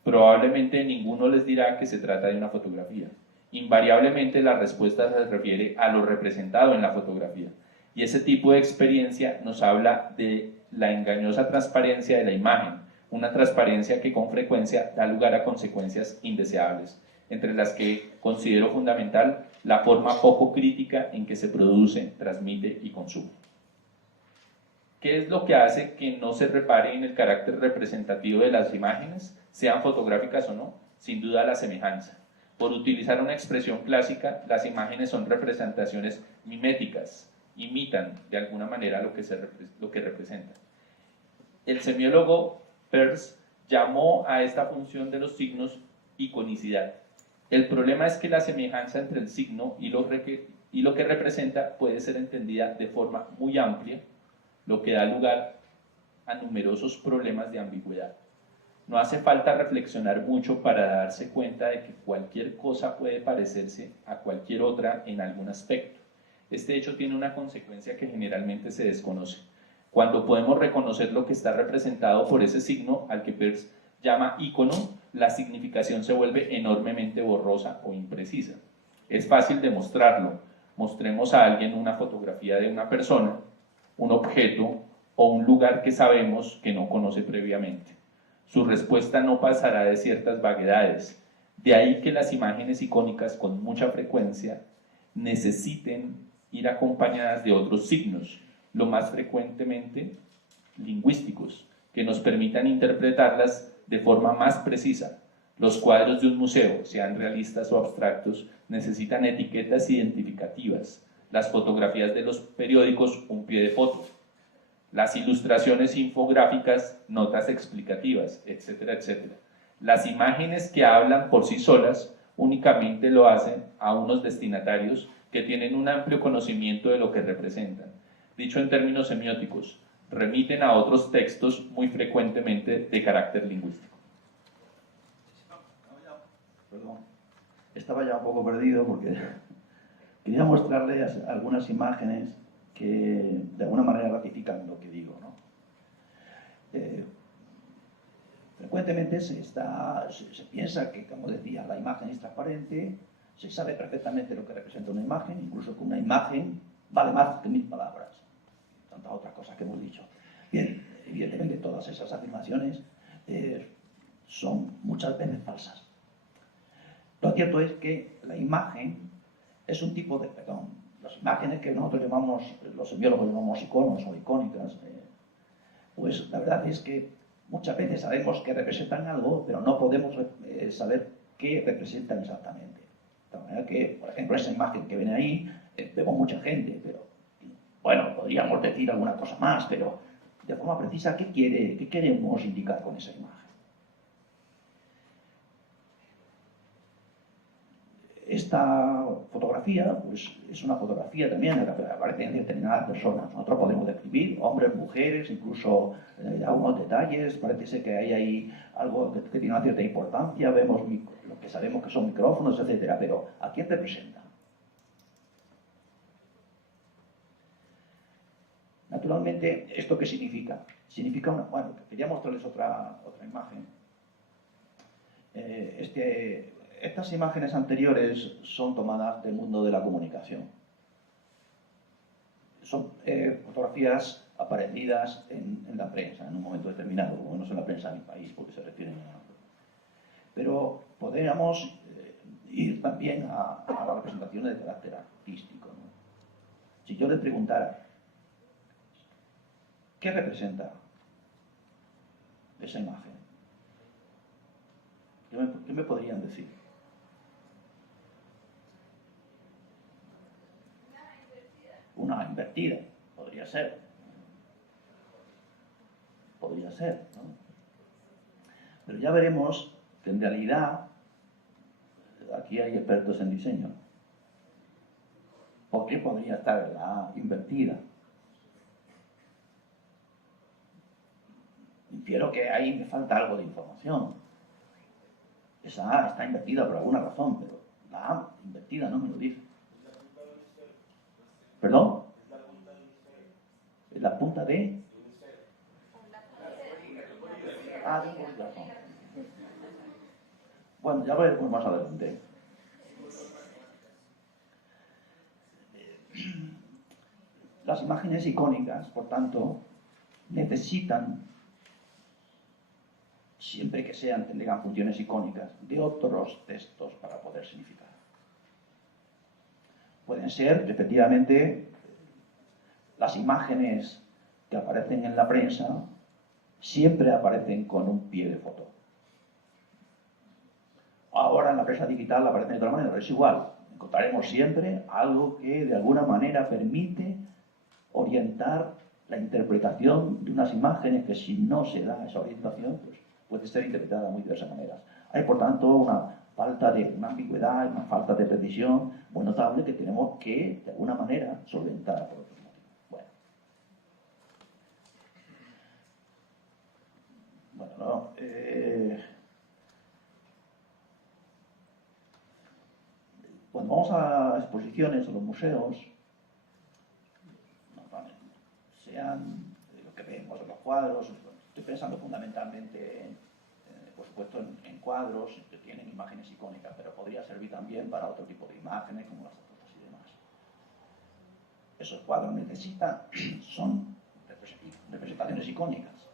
Probablemente ninguno les dirá que se trata de una fotografía. Invariablemente la respuesta se refiere a lo representado en la fotografía. Y ese tipo de experiencia nos habla de la engañosa transparencia de la imagen, una transparencia que con frecuencia da lugar a consecuencias indeseables, entre las que considero fundamental la forma poco crítica en que se produce, transmite y consume. ¿Qué es lo que hace que no se repare en el carácter representativo de las imágenes, sean fotográficas o no? Sin duda la semejanza. Por utilizar una expresión clásica, las imágenes son representaciones miméticas, imitan de alguna manera lo que representan. El semiólogo Peirce llamó a esta función de los signos iconicidad. El problema es que la semejanza entre el signo y lo que representa puede ser entendida de forma muy amplia, lo que da lugar a numerosos problemas de ambigüedad. No hace falta reflexionar mucho para darse cuenta de que cualquier cosa puede parecerse a cualquier otra en algún aspecto. Este hecho tiene una consecuencia que generalmente se desconoce. Cuando podemos reconocer lo que está representado por ese signo al que Peirce llama ícono, la significación se vuelve enormemente borrosa o imprecisa. Es fácil demostrarlo. Mostremos a alguien una fotografía de una persona, un objeto o un lugar que sabemos que no conoce previamente. Su respuesta no pasará de ciertas vaguedades. De ahí que las imágenes icónicas con mucha frecuencia necesiten ir acompañadas de otros signos, lo más frecuentemente lingüísticos, que nos permitan interpretarlas de forma más precisa. Los cuadros de un museo, sean realistas o abstractos, necesitan etiquetas identificativas. Las fotografías de los periódicos, un pie de foto. Las ilustraciones infográficas, notas explicativas, etcétera, etcétera. Las imágenes que hablan por sí solas únicamente lo hacen a unos destinatarios que tienen un amplio conocimiento de lo que representan. Dicho en términos semióticos, remiten a otros textos muy frecuentemente de carácter lingüístico. Perdón, estaba ya un poco perdido porque quería mostrarles algunas imágenes que de alguna manera ratifican lo que digo, ¿no? Frecuentemente se piensa que, como decía, la imagen es transparente, se sabe perfectamente lo que representa una imagen, incluso que una imagen vale más que 1000 palabras, tantas otras cosas que hemos dicho. Bien, evidentemente todas esas afirmaciones son muchas veces falsas. Lo cierto es que la imagen es un tipo de, las imágenes que nosotros llamamos, los semiólogos llamamos iconos o icónicas, pues la verdad es que muchas veces sabemos que representan algo, pero no podemos saber qué representan exactamente. De manera que, por ejemplo, esa imagen que viene ahí, vemos mucha gente, pero bueno, podríamos decir alguna cosa más, pero de forma precisa, ¿qué queremos indicar con esa imagen? Esta fotografía pues, es una fotografía también en la que aparecen determinadas personas. Nosotros podemos describir hombres, mujeres, incluso algunos detalles. Parece ser que hay ahí algo que tiene una cierta importancia. Vemos lo que sabemos que son micrófonos, etc. Pero ¿a quién representa? Naturalmente, ¿esto qué significa? Significa bueno, quería mostrarles otra imagen. Estas imágenes anteriores son tomadas del mundo de la comunicación. Son fotografías aparecidas en la prensa en un momento determinado, como no es en la prensa de mi país, porque se refieren a... Pero podríamos ir también a las representaciones de carácter artístico, ¿no? Si yo le preguntara, ¿qué representa esa imagen? ¿Qué me podrían decir? Una invertida, podría ser. Podría ser, ¿no? Pero ya veremos que en realidad aquí hay expertos en diseño. ¿Por qué podría estar la invertida? Infiero que ahí me falta algo de información. Esa A está invertida por alguna razón, pero la A invertida no me lo dice. ¿Perdón? ¿Es la punta de? Ah, de un bolígrafo. Bueno, ya lo veremos más adelante. Las imágenes icónicas, por tanto, necesitan, siempre que tengan funciones icónicas, de otros textos para poder significar. Pueden ser, efectivamente, las imágenes que aparecen en la prensa siempre aparecen con un pie de foto. Ahora en la prensa digital aparecen de otra manera, pero es igual. Encontraremos siempre algo que de alguna manera permite orientar la interpretación de unas imágenes que si no se da esa orientación, pues puede ser interpretada de muy diversas maneras. Hay, por tanto, una falta de una ambigüedad, una falta de precisión muy notable que tenemos que, de alguna manera, solventar por otros motivos. Bueno, cuando vamos a exposiciones, a los museos, sean lo que vemos en los cuadros, estoy pensando fundamentalmente por supuesto, en cuadros que tienen imágenes icónicas, pero podría servir también para otro tipo de imágenes, como las fotos y demás. Esos cuadros son representaciones icónicas,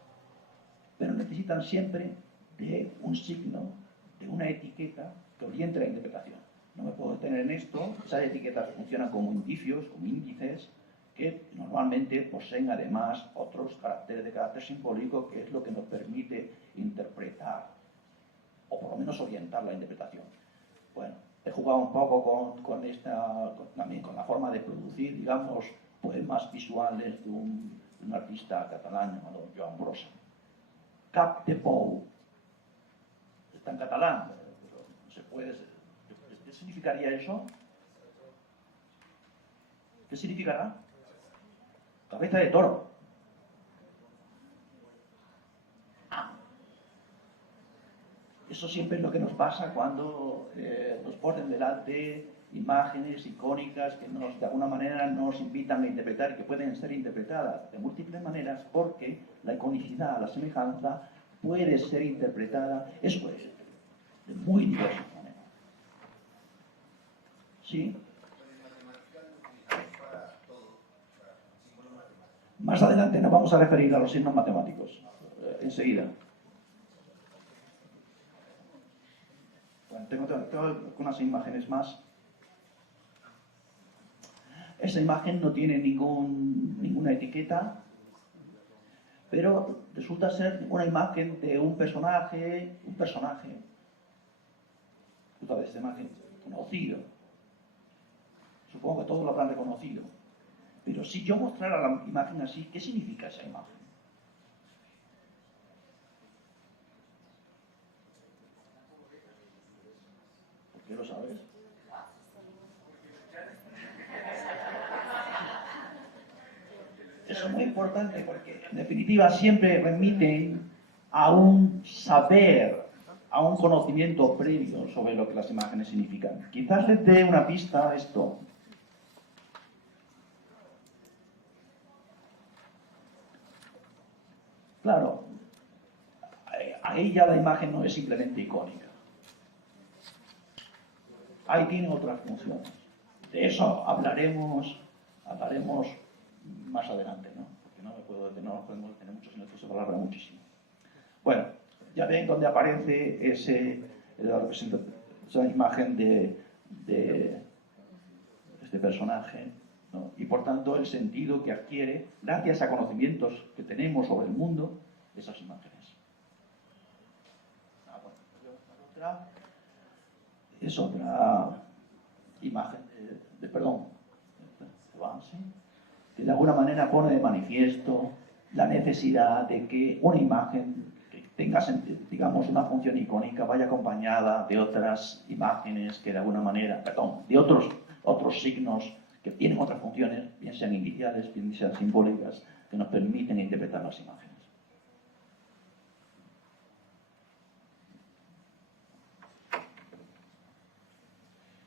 pero necesitan siempre de un signo, de una etiqueta que oriente la interpretación. No me puedo detener en esto. Esas etiquetas funcionan como indicios, como índices, que normalmente poseen además otros caracteres de carácter simbólico, que es lo que nos permite interpretar, o por lo menos orientar la interpretación. Bueno, he jugado un poco también con la forma de producir, digamos, poemas visuales de un artista catalán llamado Joan Brossa. Cap de Pou. Está en catalán, pero no se puede. ¿Qué significaría eso? ¿Qué significará? Cabeza de toro. Eso siempre es lo que nos pasa cuando nos ponen delante imágenes icónicas que de alguna manera nos invitan a interpretar y que pueden ser interpretadas de múltiples maneras, porque la iconicidad, la semejanza, puede ser interpretada, eso es, de muy diversas maneras. ¿Sí? Más adelante nos vamos a referir a los signos matemáticos, enseguida. Bueno, tengo unas imágenes más. Esa imagen no tiene ninguna etiqueta, pero resulta ser una imagen de un personaje, tú sabes, esta imagen conocido. Supongo que todos lo habrán reconocido. Pero si yo mostrara la imagen así, ¿qué significa esa imagen? ¿Por qué lo sabes? Eso es muy importante porque, en definitiva, siempre remiten a un saber, a un conocimiento previo sobre lo que las imágenes significan. Quizás les dé una pista a esto. Claro, ahí ya la imagen no es simplemente icónica. Ahí tiene otras funciones. De eso hablaremos más adelante, ¿no? Porque no podemos detener mucho, sino que se va a hablar muchísimo. Bueno, ya ven dónde aparece esa imagen de este personaje, ¿no? Y por tanto el sentido que adquiere gracias a conocimientos que tenemos sobre el mundo esas imágenes. Es otra imagen que de alguna manera pone de manifiesto la necesidad de que una imagen que tenga, digamos, una función icónica vaya acompañada de otras imágenes que de alguna manera, de otros signos que tienen otras funciones, bien sean iniciales, bien sean simbólicas, que nos permiten interpretar las imágenes.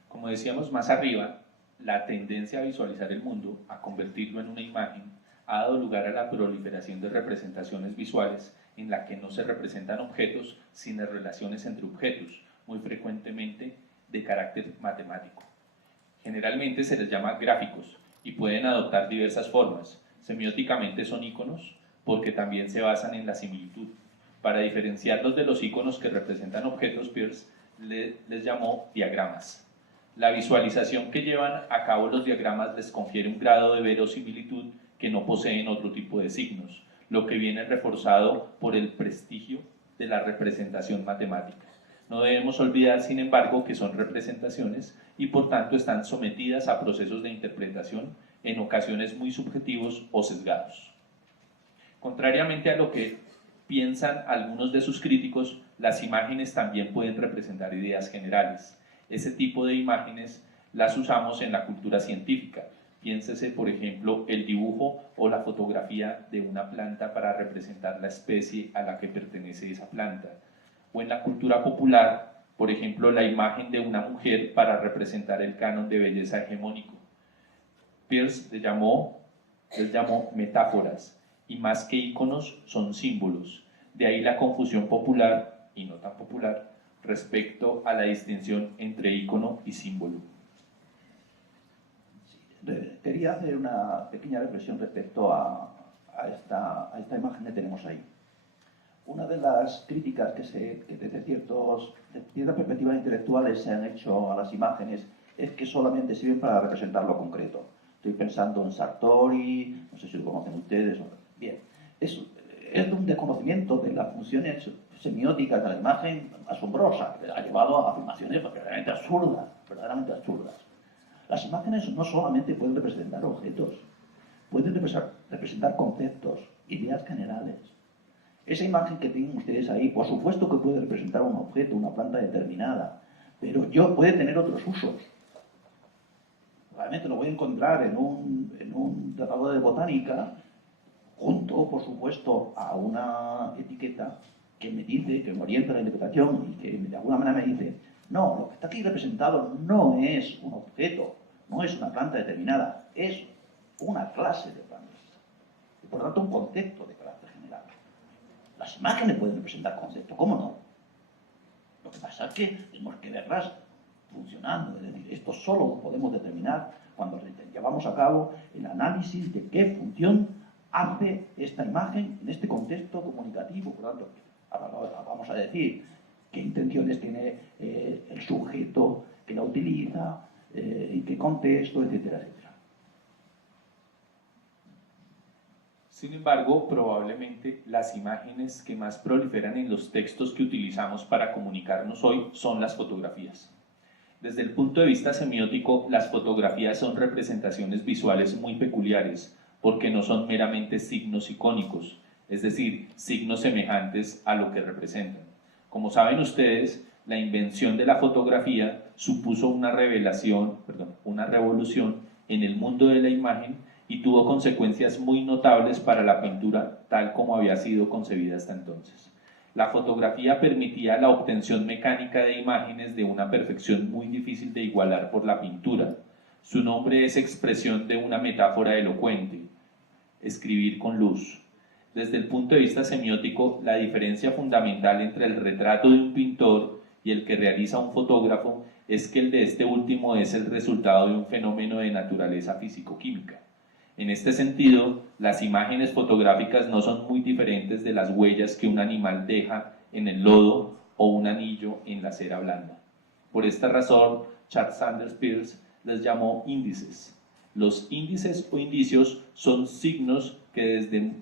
Como decíamos más arriba, la tendencia a visualizar el mundo, a convertirlo en una imagen, ha dado lugar a la proliferación de representaciones visuales en la que no se representan objetos, sino relaciones entre objetos, muy frecuentemente de carácter matemático. Generalmente se les llama gráficos y pueden adoptar diversas formas. Semióticamente son íconos porque también se basan en la similitud. Para diferenciarlos de los íconos que representan objetos, Peirce les llamó diagramas. La visualización que llevan a cabo los diagramas les confiere un grado de verosimilitud que no poseen otro tipo de signos, lo que viene reforzado por el prestigio de la representación matemática. No debemos olvidar, sin embargo, que son representaciones y por tanto están sometidas a procesos de interpretación en ocasiones muy subjetivos o sesgados. Contrariamente a lo que piensan algunos de sus críticos, las imágenes también pueden representar ideas generales. Ese tipo de imágenes las usamos en la cultura científica. Piénsese, por ejemplo, el dibujo o la fotografía de una planta para representar la especie a la que pertenece esa planta. O en la cultura popular, por ejemplo, la imagen de una mujer para representar el canon de belleza hegemónico. Peirce les llamó metáforas, y más que íconos son símbolos. De ahí la confusión popular y no tan popular, respecto a la distinción entre icono y símbolo. Quería hacer una pequeña reflexión respecto a esta imagen que tenemos ahí. Una de las críticas que desde ciertas perspectivas intelectuales se han hecho a las imágenes es que solamente sirven para representar lo concreto. Estoy pensando en Sartori, no sé si lo conocen ustedes. Bien, es un desconocimiento de las funciones semióticas de la imagen asombrosa, que ha llevado a afirmaciones verdaderamente absurdas. Las imágenes no solamente pueden representar objetos, pueden representar conceptos, ideas generales. Esa imagen que tienen ustedes ahí, por supuesto que puede representar un objeto, una planta determinada, pero puede tener otros usos. Realmente lo voy a encontrar en un tratado de botánica, junto, por supuesto, a una etiqueta que me dice, que me orienta la interpretación y que de alguna manera me dice, no, lo que está aquí representado no es un objeto, no es una planta determinada, es una clase de plantas. Y por lo tanto un concepto de carácter general. Las imágenes pueden representar conceptos, ¿cómo no? Lo que pasa es que tenemos que verlas funcionando, es decir, esto solo lo podemos determinar cuando llevamos a cabo el análisis de qué función hace esta imagen en este contexto comunicativo. Por lo tanto, ahora vamos a decir qué intenciones tiene el sujeto que la utiliza, en qué contexto, etcétera, etcétera. Sin embargo, probablemente las imágenes que más proliferan en los textos que utilizamos para comunicarnos hoy son las fotografías. Desde el punto de vista semiótico, las fotografías son representaciones visuales muy peculiares, porque no son meramente signos icónicos, es decir, signos semejantes a lo que representan. Como saben ustedes, la invención de la fotografía supuso una revolución en el mundo de la imagen y tuvo consecuencias muy notables para la pintura tal como había sido concebida hasta entonces. La fotografía permitía la obtención mecánica de imágenes de una perfección muy difícil de igualar por la pintura. Su nombre es expresión de una metáfora elocuente: escribir con luz. Desde el punto de vista semiótico, la diferencia fundamental entre el retrato de un pintor y el que realiza un fotógrafo es que el de este último es el resultado de un fenómeno de naturaleza físico-química. En este sentido, las imágenes fotográficas no son muy diferentes de las huellas que un animal deja en el lodo o un anillo en la cera blanda. Por esta razón, Chad Sanders Peirce les llamó índices. Los índices o indicios son signos que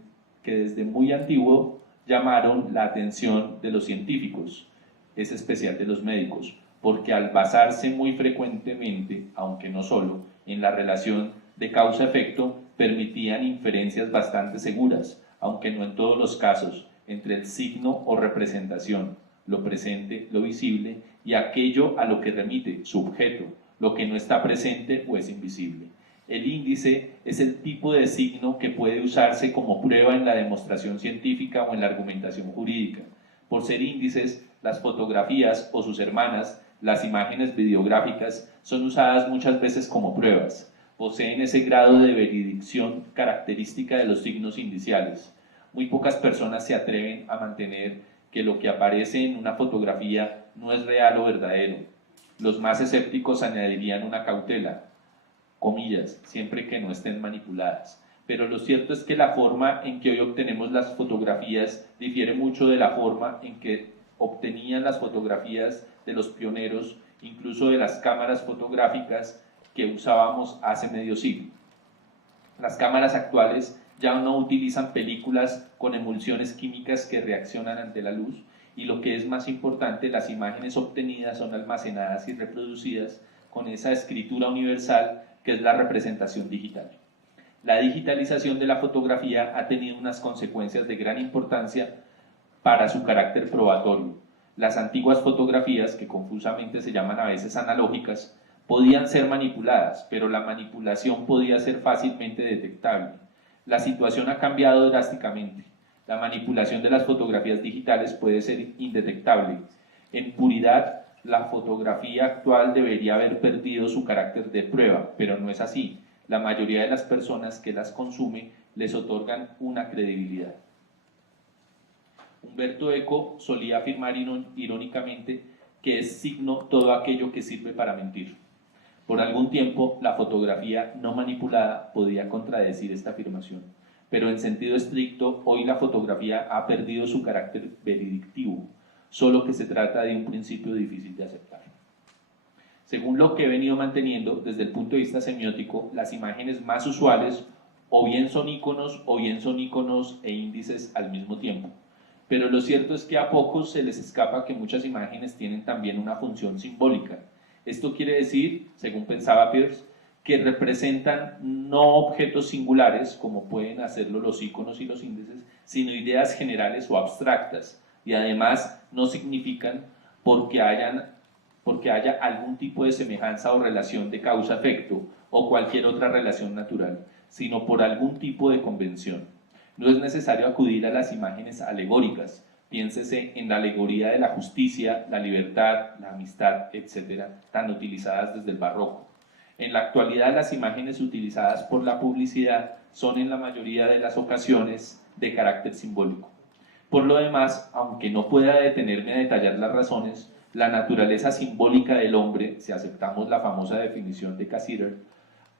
desde muy antiguo llamaron la atención de los científicos, es especial de los médicos, porque al basarse muy frecuentemente, aunque no solo, en la relación de causa-efecto, permitían inferencias bastante seguras, aunque no en todos los casos, entre el signo o representación, lo presente, lo visible, y aquello a lo que remite, su objeto, lo que no está presente o es invisible. El índice es el tipo de signo que puede usarse como prueba en la demostración científica o en la argumentación jurídica. Por ser índices, las fotografías o sus hermanas, las imágenes videográficas, son usadas muchas veces como pruebas. Poseen ese grado de veridicción característica de los signos indiciales. Muy pocas personas se atreven a mantener que lo que aparece en una fotografía no es real o verdadero. Los más escépticos añadirían una cautela, comillas, siempre que no estén manipuladas. Pero lo cierto es que la forma en que hoy obtenemos las fotografías difiere mucho de la forma en que obtenían las fotografías de los pioneros, incluso de las cámaras fotográficas que usábamos hace medio siglo. Las cámaras actuales ya no utilizan películas con emulsiones químicas que reaccionan ante la luz, y lo que es más importante, las imágenes obtenidas son almacenadas y reproducidas con esa escritura universal que es la representación digital. La digitalización de la fotografía ha tenido unas consecuencias de gran importancia para su carácter probatorio. Las antiguas fotografías, que confusamente se llaman a veces analógicas, podían ser manipuladas, pero la manipulación podía ser fácilmente detectable. La situación ha cambiado drásticamente. La manipulación de las fotografías digitales puede ser indetectable. En puridad, la fotografía actual debería haber perdido su carácter de prueba, pero no es así. La mayoría de las personas que las consume les otorgan una credibilidad. Un Humberto Eco solía afirmar irónicamente que es signo todo aquello que sirve para mentir. Por algún tiempo, la fotografía no manipulada podía contradecir esta afirmación, pero en sentido estricto, hoy la fotografía ha perdido su carácter veredictivo, solo que se trata de un principio difícil de aceptar. Según lo que he venido manteniendo, desde el punto de vista semiótico, las imágenes más usuales o bien son iconos e índices al mismo tiempo. Pero lo cierto es que a pocos se les escapa que muchas imágenes tienen también una función simbólica. Esto quiere decir, según pensaba Peirce, que representan no objetos singulares, como pueden hacerlo los iconos y los índices, sino ideas generales o abstractas, y además no significan porque haya algún tipo de semejanza o relación de causa-efecto o cualquier otra relación natural, sino por algún tipo de convención. No es necesario acudir a las imágenes alegóricas, piénsese en la alegoría de la justicia, la libertad, la amistad, etc., tan utilizadas desde el barroco. En la actualidad, las imágenes utilizadas por la publicidad son en la mayoría de las ocasiones de carácter simbólico. Por lo demás, aunque no pueda detenerme a detallar las razones, la naturaleza simbólica del hombre, si aceptamos la famosa definición de Cassirer,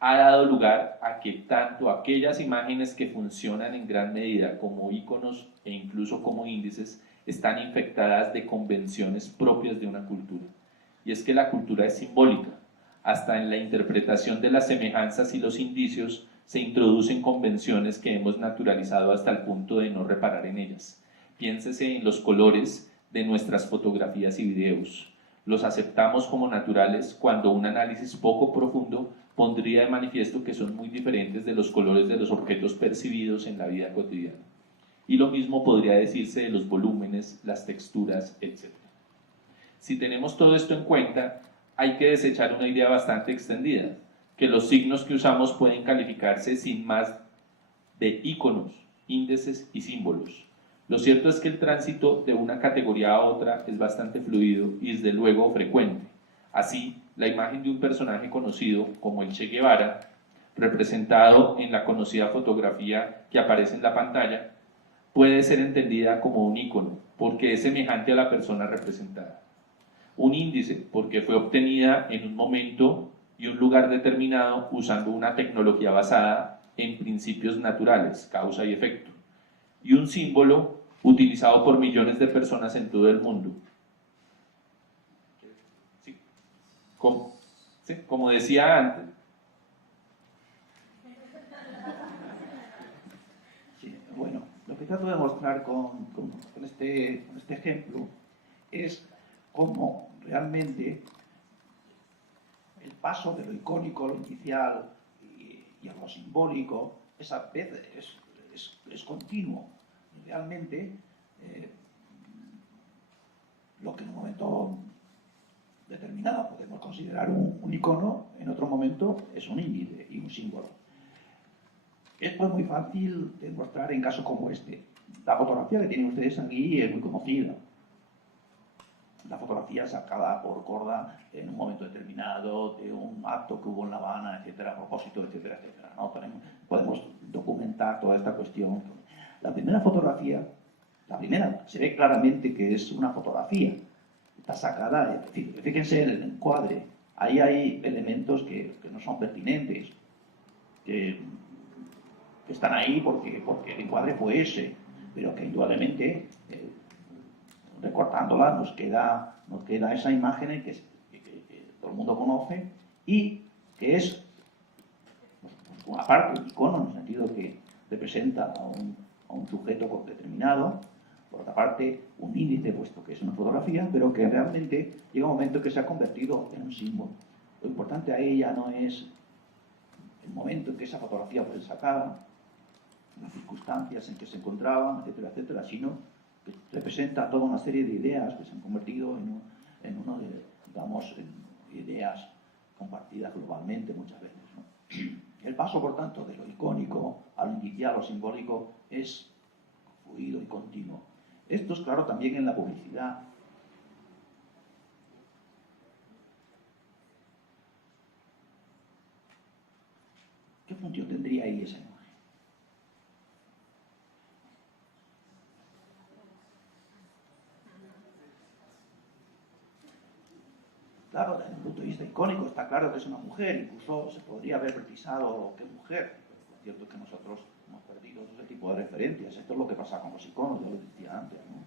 ha dado lugar a que tanto aquellas imágenes que funcionan en gran medida como íconos e incluso como índices están infectadas de convenciones propias de una cultura. Y es que la cultura es simbólica. Hasta en la interpretación de las semejanzas y los indicios se introducen convenciones que hemos naturalizado hasta el punto de no reparar en ellas. Piénsese en los colores de nuestras fotografías y videos. Los aceptamos como naturales cuando un análisis poco profundo pondría de manifiesto que son muy diferentes de los colores de los objetos percibidos en la vida cotidiana. Y lo mismo podría decirse de los volúmenes, las texturas, etc. Si tenemos todo esto en cuenta, hay que desechar una idea bastante extendida, que los signos que usamos pueden calificarse sin más de íconos, índices y símbolos. Lo cierto es que el tránsito de una categoría a otra es bastante fluido y desde luego frecuente. Así, la imagen de un personaje conocido, como el Che Guevara, representado en la conocida fotografía que aparece en la pantalla, puede ser entendida como un ícono, porque es semejante a la persona representada. Un índice, porque fue obtenida en un momento y un lugar determinado usando una tecnología basada en principios naturales, causa y efecto. Y un símbolo utilizado por millones de personas en todo el mundo. Sí. Como decía antes. Sí, bueno, lo que trato de mostrar con este ejemplo es cómo realmente el paso de lo icónico a lo inicial y a lo simbólico esa vez es continuo. Realmente, lo que en un momento determinado podemos considerar un icono, en otro momento es un índice y un símbolo. Esto es muy fácil de mostrar en casos como este. La fotografía que tienen ustedes aquí es muy conocida. La fotografía sacada por Korda en un momento determinado, de un acto que hubo en La Habana, etcétera, a propósito, etcétera, etcétera, ¿no? Podemos documentar toda esta cuestión. La primera fotografía, se ve claramente que es una fotografía. Está sacada, fíjense en el encuadre. Ahí hay elementos que no son pertinentes, que están ahí porque el encuadre fue ese, pero que indudablemente recortándola nos queda esa imagen que todo el mundo conoce y que es, pues, una parte, un icono, en el sentido que representa a un sujeto determinado, por otra parte un índice, puesto que es una fotografía, pero que realmente llega un momento que se ha convertido en un símbolo. Lo importante ahí ya no es el momento en que esa fotografía fue sacada, las circunstancias en que se encontraban, etcétera, etcétera, sino que representa toda una serie de ideas que se han convertido en uno de, digamos, en ideas compartidas globalmente muchas veces, ¿no? El paso, por tanto, de lo icónico a lo indicial, lo simbólico, es fluido y continuo. Esto es claro también en la publicidad. ¿Qué función tendría ahí esa imagen? Claro, desde un punto de vista icónico está claro que es una mujer, incluso se podría haber precisado que mujer. Pero es cierto que nosotros hemos perdido ese tipo de referencias. Esto es lo que pasa con los iconos, ya lo decía antes, ¿no?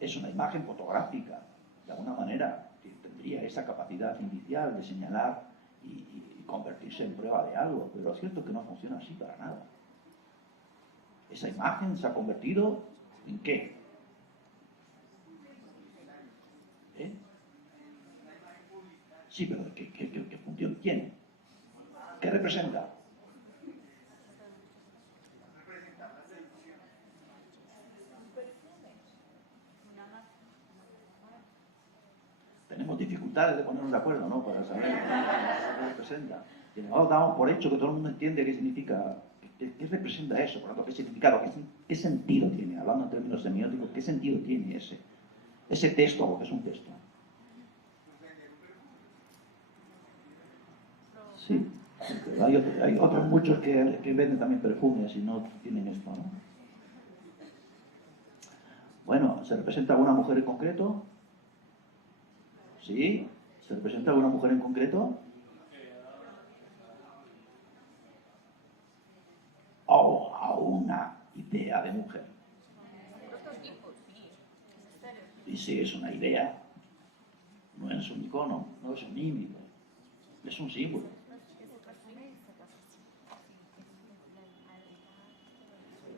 Es una imagen fotográfica, de alguna manera, que tendría esa capacidad inicial de señalar y convertirse en prueba de algo, pero es cierto que no funciona así para nada. Esa imagen se ha convertido ¿en qué? ¿Eh? Sí, pero ¿qué función tiene? ¿Qué representa? Tenemos dificultades de ponernos de acuerdo, ¿no? Para saber qué representa. Y luego damos por hecho que todo el mundo entiende qué significa, qué representa eso, por lo tanto, qué significado, qué sentido tiene, hablando en términos semióticos, qué sentido tiene ese texto, porque es un texto. Sí, hay otros muchos que venden también perfumes y no tienen esto, ¿no? Bueno, ¿se representa alguna mujer en concreto? ¿Sí? ¿Se representa alguna mujer en concreto? O a una idea de mujer. Y sí, es una idea. No es un icono, no es un mímico. Es un símbolo.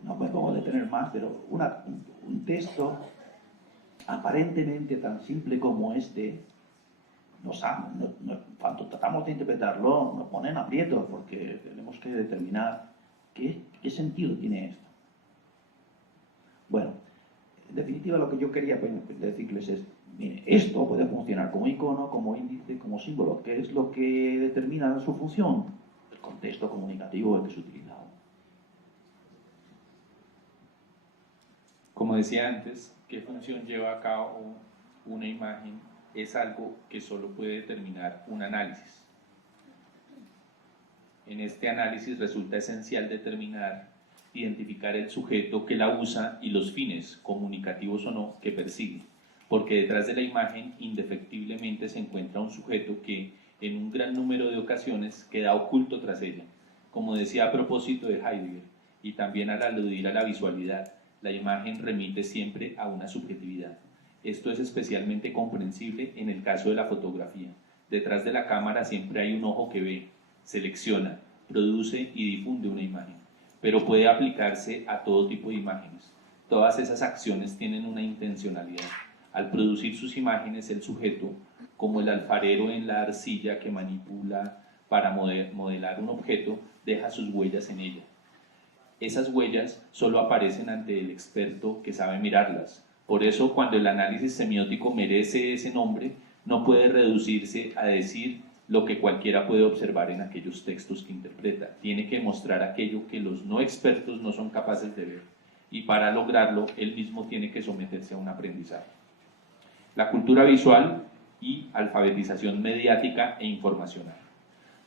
No me puedo detener más, pero un texto aparentemente tan simple como este, cuando tratamos de interpretarlo, nos ponen aprietos porque tenemos que determinar qué sentido tiene esto. Bueno, en definitiva lo que yo quería decirles es, mire, esto puede funcionar como icono, como índice, como símbolo. ¿Qué es lo que determina su función? El contexto comunicativo en que se utiliza. Como decía antes, ¿qué función lleva a cabo una imagen? Es algo que solo puede determinar un análisis. En este análisis resulta esencial identificar el sujeto que la usa y los fines, comunicativos o no, que persigue, porque detrás de la imagen indefectiblemente se encuentra un sujeto que, en un gran número de ocasiones, queda oculto tras ella. Como decía a propósito de Heidegger, y también al aludir a la visualidad, la imagen remite siempre a una subjetividad. Esto es especialmente comprensible en el caso de la fotografía. Detrás de la cámara siempre hay un ojo que ve, selecciona, produce y difunde una imagen, pero puede aplicarse a todo tipo de imágenes. Todas esas acciones tienen una intencionalidad. Al producir sus imágenes, el sujeto, como el alfarero en la arcilla que manipula para modelar un objeto, deja sus huellas en ella. Esas huellas solo aparecen ante el experto que sabe mirarlas. Por eso, cuando el análisis semiótico merece ese nombre, no puede reducirse a decir lo que cualquiera puede observar en aquellos textos que interpreta. Tiene que mostrar aquello que los no expertos no son capaces de ver. Y para lograrlo, él mismo tiene que someterse a un aprendizaje. La cultura visual y alfabetización mediática e informacional.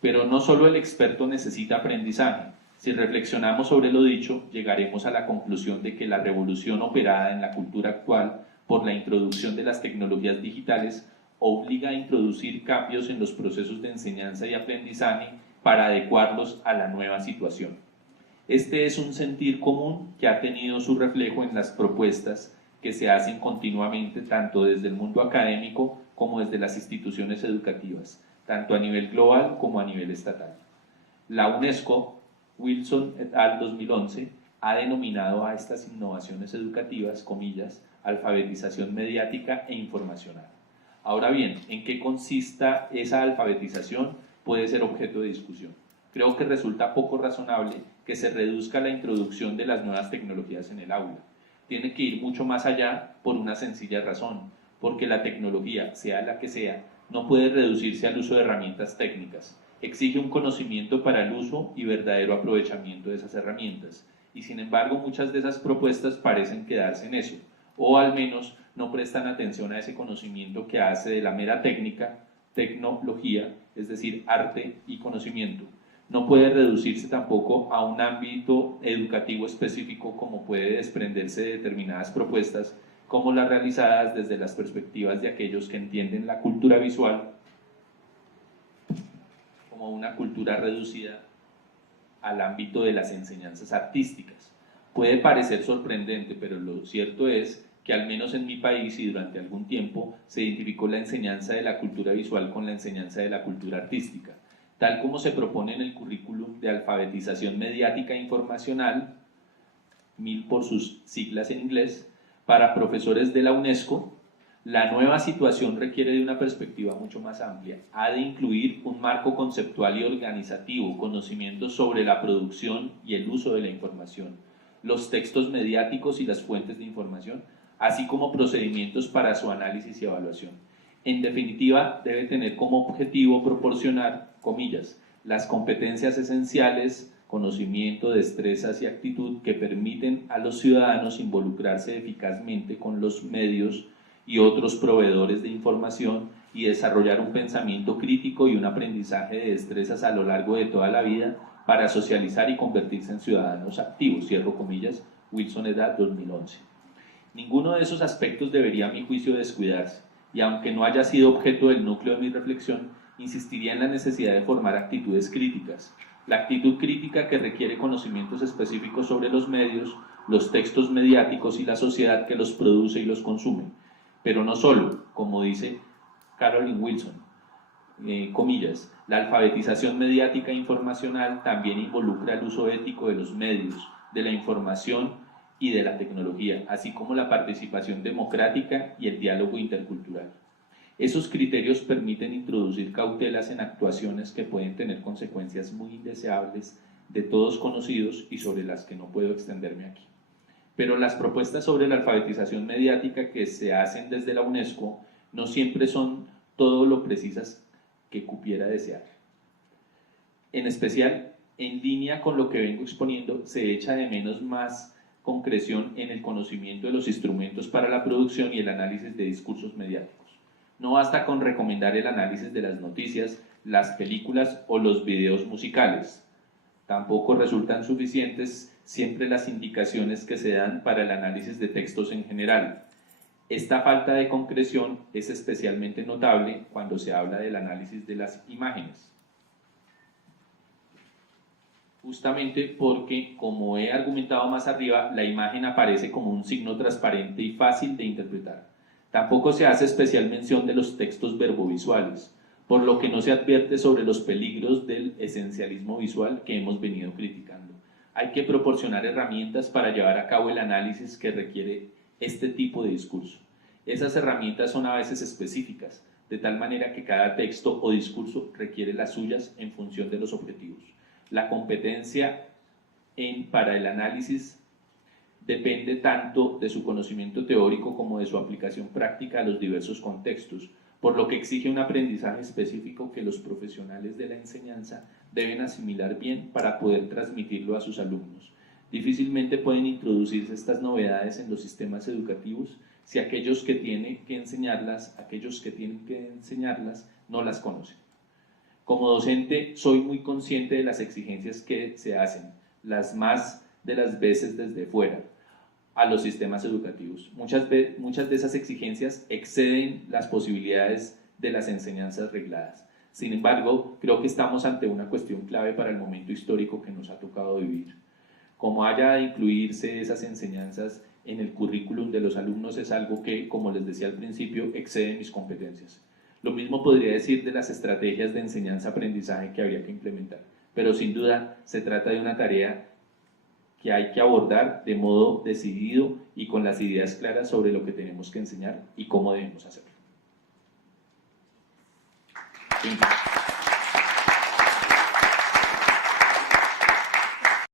Pero no solo el experto necesita aprendizaje. Si reflexionamos sobre lo dicho, llegaremos a la conclusión de que la revolución operada en la cultura actual por la introducción de las tecnologías digitales obliga a introducir cambios en los procesos de enseñanza y aprendizaje para adecuarlos a la nueva situación. Este es un sentir común que ha tenido su reflejo en las propuestas que se hacen continuamente tanto desde el mundo académico como desde las instituciones educativas, tanto a nivel global como a nivel estatal. La UNESCO, Wilson et al. 2011, ha denominado a estas innovaciones educativas, comillas, alfabetización mediática e informacional. Ahora bien, ¿en qué consista esa alfabetización? Puede ser objeto de discusión. Creo que resulta poco razonable que se reduzca la introducción de las nuevas tecnologías en el aula. Tiene que ir mucho más allá por una sencilla razón, porque la tecnología, sea la que sea, no puede reducirse al uso de herramientas técnicas. Exige un conocimiento para el uso y verdadero aprovechamiento de esas herramientas, y sin embargo muchas de esas propuestas parecen quedarse en eso, o al menos no prestan atención a ese conocimiento que hace de la mera tecnología, es decir, arte y conocimiento. No puede reducirse tampoco a un ámbito educativo específico como puede desprenderse de determinadas propuestas, como las realizadas desde las perspectivas de aquellos que entienden la cultura visual como una cultura reducida al ámbito de las enseñanzas artísticas. Puede parecer sorprendente, pero lo cierto es que al menos en mi país y durante algún tiempo se identificó la enseñanza de la cultura visual con la enseñanza de la cultura artística, tal como se propone en el currículum de alfabetización mediática e informacional, MIL por sus siglas en inglés, para profesores de la UNESCO. La nueva situación requiere de una perspectiva mucho más amplia. Ha de incluir un marco conceptual y organizativo, conocimientos sobre la producción y el uso de la información, los textos mediáticos y las fuentes de información, así como procedimientos para su análisis y evaluación. En definitiva, debe tener como objetivo proporcionar, comillas, las competencias esenciales, conocimiento, destrezas y actitud que permiten a los ciudadanos involucrarse eficazmente con los medios y otros proveedores de información y desarrollar un pensamiento crítico y un aprendizaje de destrezas a lo largo de toda la vida para socializar y convertirse en ciudadanos activos, cierro comillas, Wilson et al. 2011. Ninguno de esos aspectos debería, a mi juicio, descuidarse, y aunque no haya sido objeto del núcleo de mi reflexión, insistiría en la necesidad de formar actitudes críticas. La actitud crítica que requiere conocimientos específicos sobre los medios, los textos mediáticos y la sociedad que los produce y los consume. Pero no solo, como dice Carolyn Wilson, comillas, la alfabetización mediática e informacional también involucra el uso ético de los medios, de la información y de la tecnología, así como la participación democrática y el diálogo intercultural. Esos criterios permiten introducir cautelas en actuaciones que pueden tener consecuencias muy indeseables, de todos conocidos y sobre las que no puedo extenderme aquí. Pero las propuestas sobre la alfabetización mediática que se hacen desde la UNESCO no siempre son todo lo precisas que cupiera desear. En especial, en línea con lo que vengo exponiendo, se echa de menos más concreción en el conocimiento de los instrumentos para la producción y el análisis de discursos mediáticos. No basta con recomendar el análisis de las noticias, las películas o los videos musicales. Tampoco resultan suficientes siempre las indicaciones que se dan para el análisis de textos en general. Esta falta de concreción es especialmente notable cuando se habla del análisis de las imágenes. Justamente porque, como he argumentado más arriba, la imagen aparece como un signo transparente y fácil de interpretar. Tampoco se hace especial mención de los textos verbovisuales, por lo que no se advierte sobre los peligros del esencialismo visual que hemos venido criticando. Hay que proporcionar herramientas para llevar a cabo el análisis que requiere este tipo de discurso. Esas herramientas son a veces específicas, de tal manera que cada texto o discurso requiere las suyas en función de los objetivos. La competencia para el análisis depende tanto de su conocimiento teórico como de su aplicación práctica a los diversos contextos, por lo que exige un aprendizaje específico que los profesionales de la enseñanza deben asimilar bien para poder transmitirlo a sus alumnos. Difícilmente pueden introducirse estas novedades en los sistemas educativos si aquellos que tienen que enseñarlas no las conocen. Como docente soy muy consciente de las exigencias que se hacen, las más de las veces desde fuera, a los sistemas educativos. Muchas de esas exigencias exceden las posibilidades de las enseñanzas regladas. Sin embargo, creo que estamos ante una cuestión clave para el momento histórico que nos ha tocado vivir. Como haya de incluirse esas enseñanzas en el currículum de los alumnos es algo que, como les decía al principio, excede mis competencias. Lo mismo podría decir de las estrategias de enseñanza-aprendizaje que habría que implementar, pero sin duda se trata de una tarea que hay que abordar de modo decidido y con las ideas claras sobre lo que tenemos que enseñar y cómo debemos hacerlo.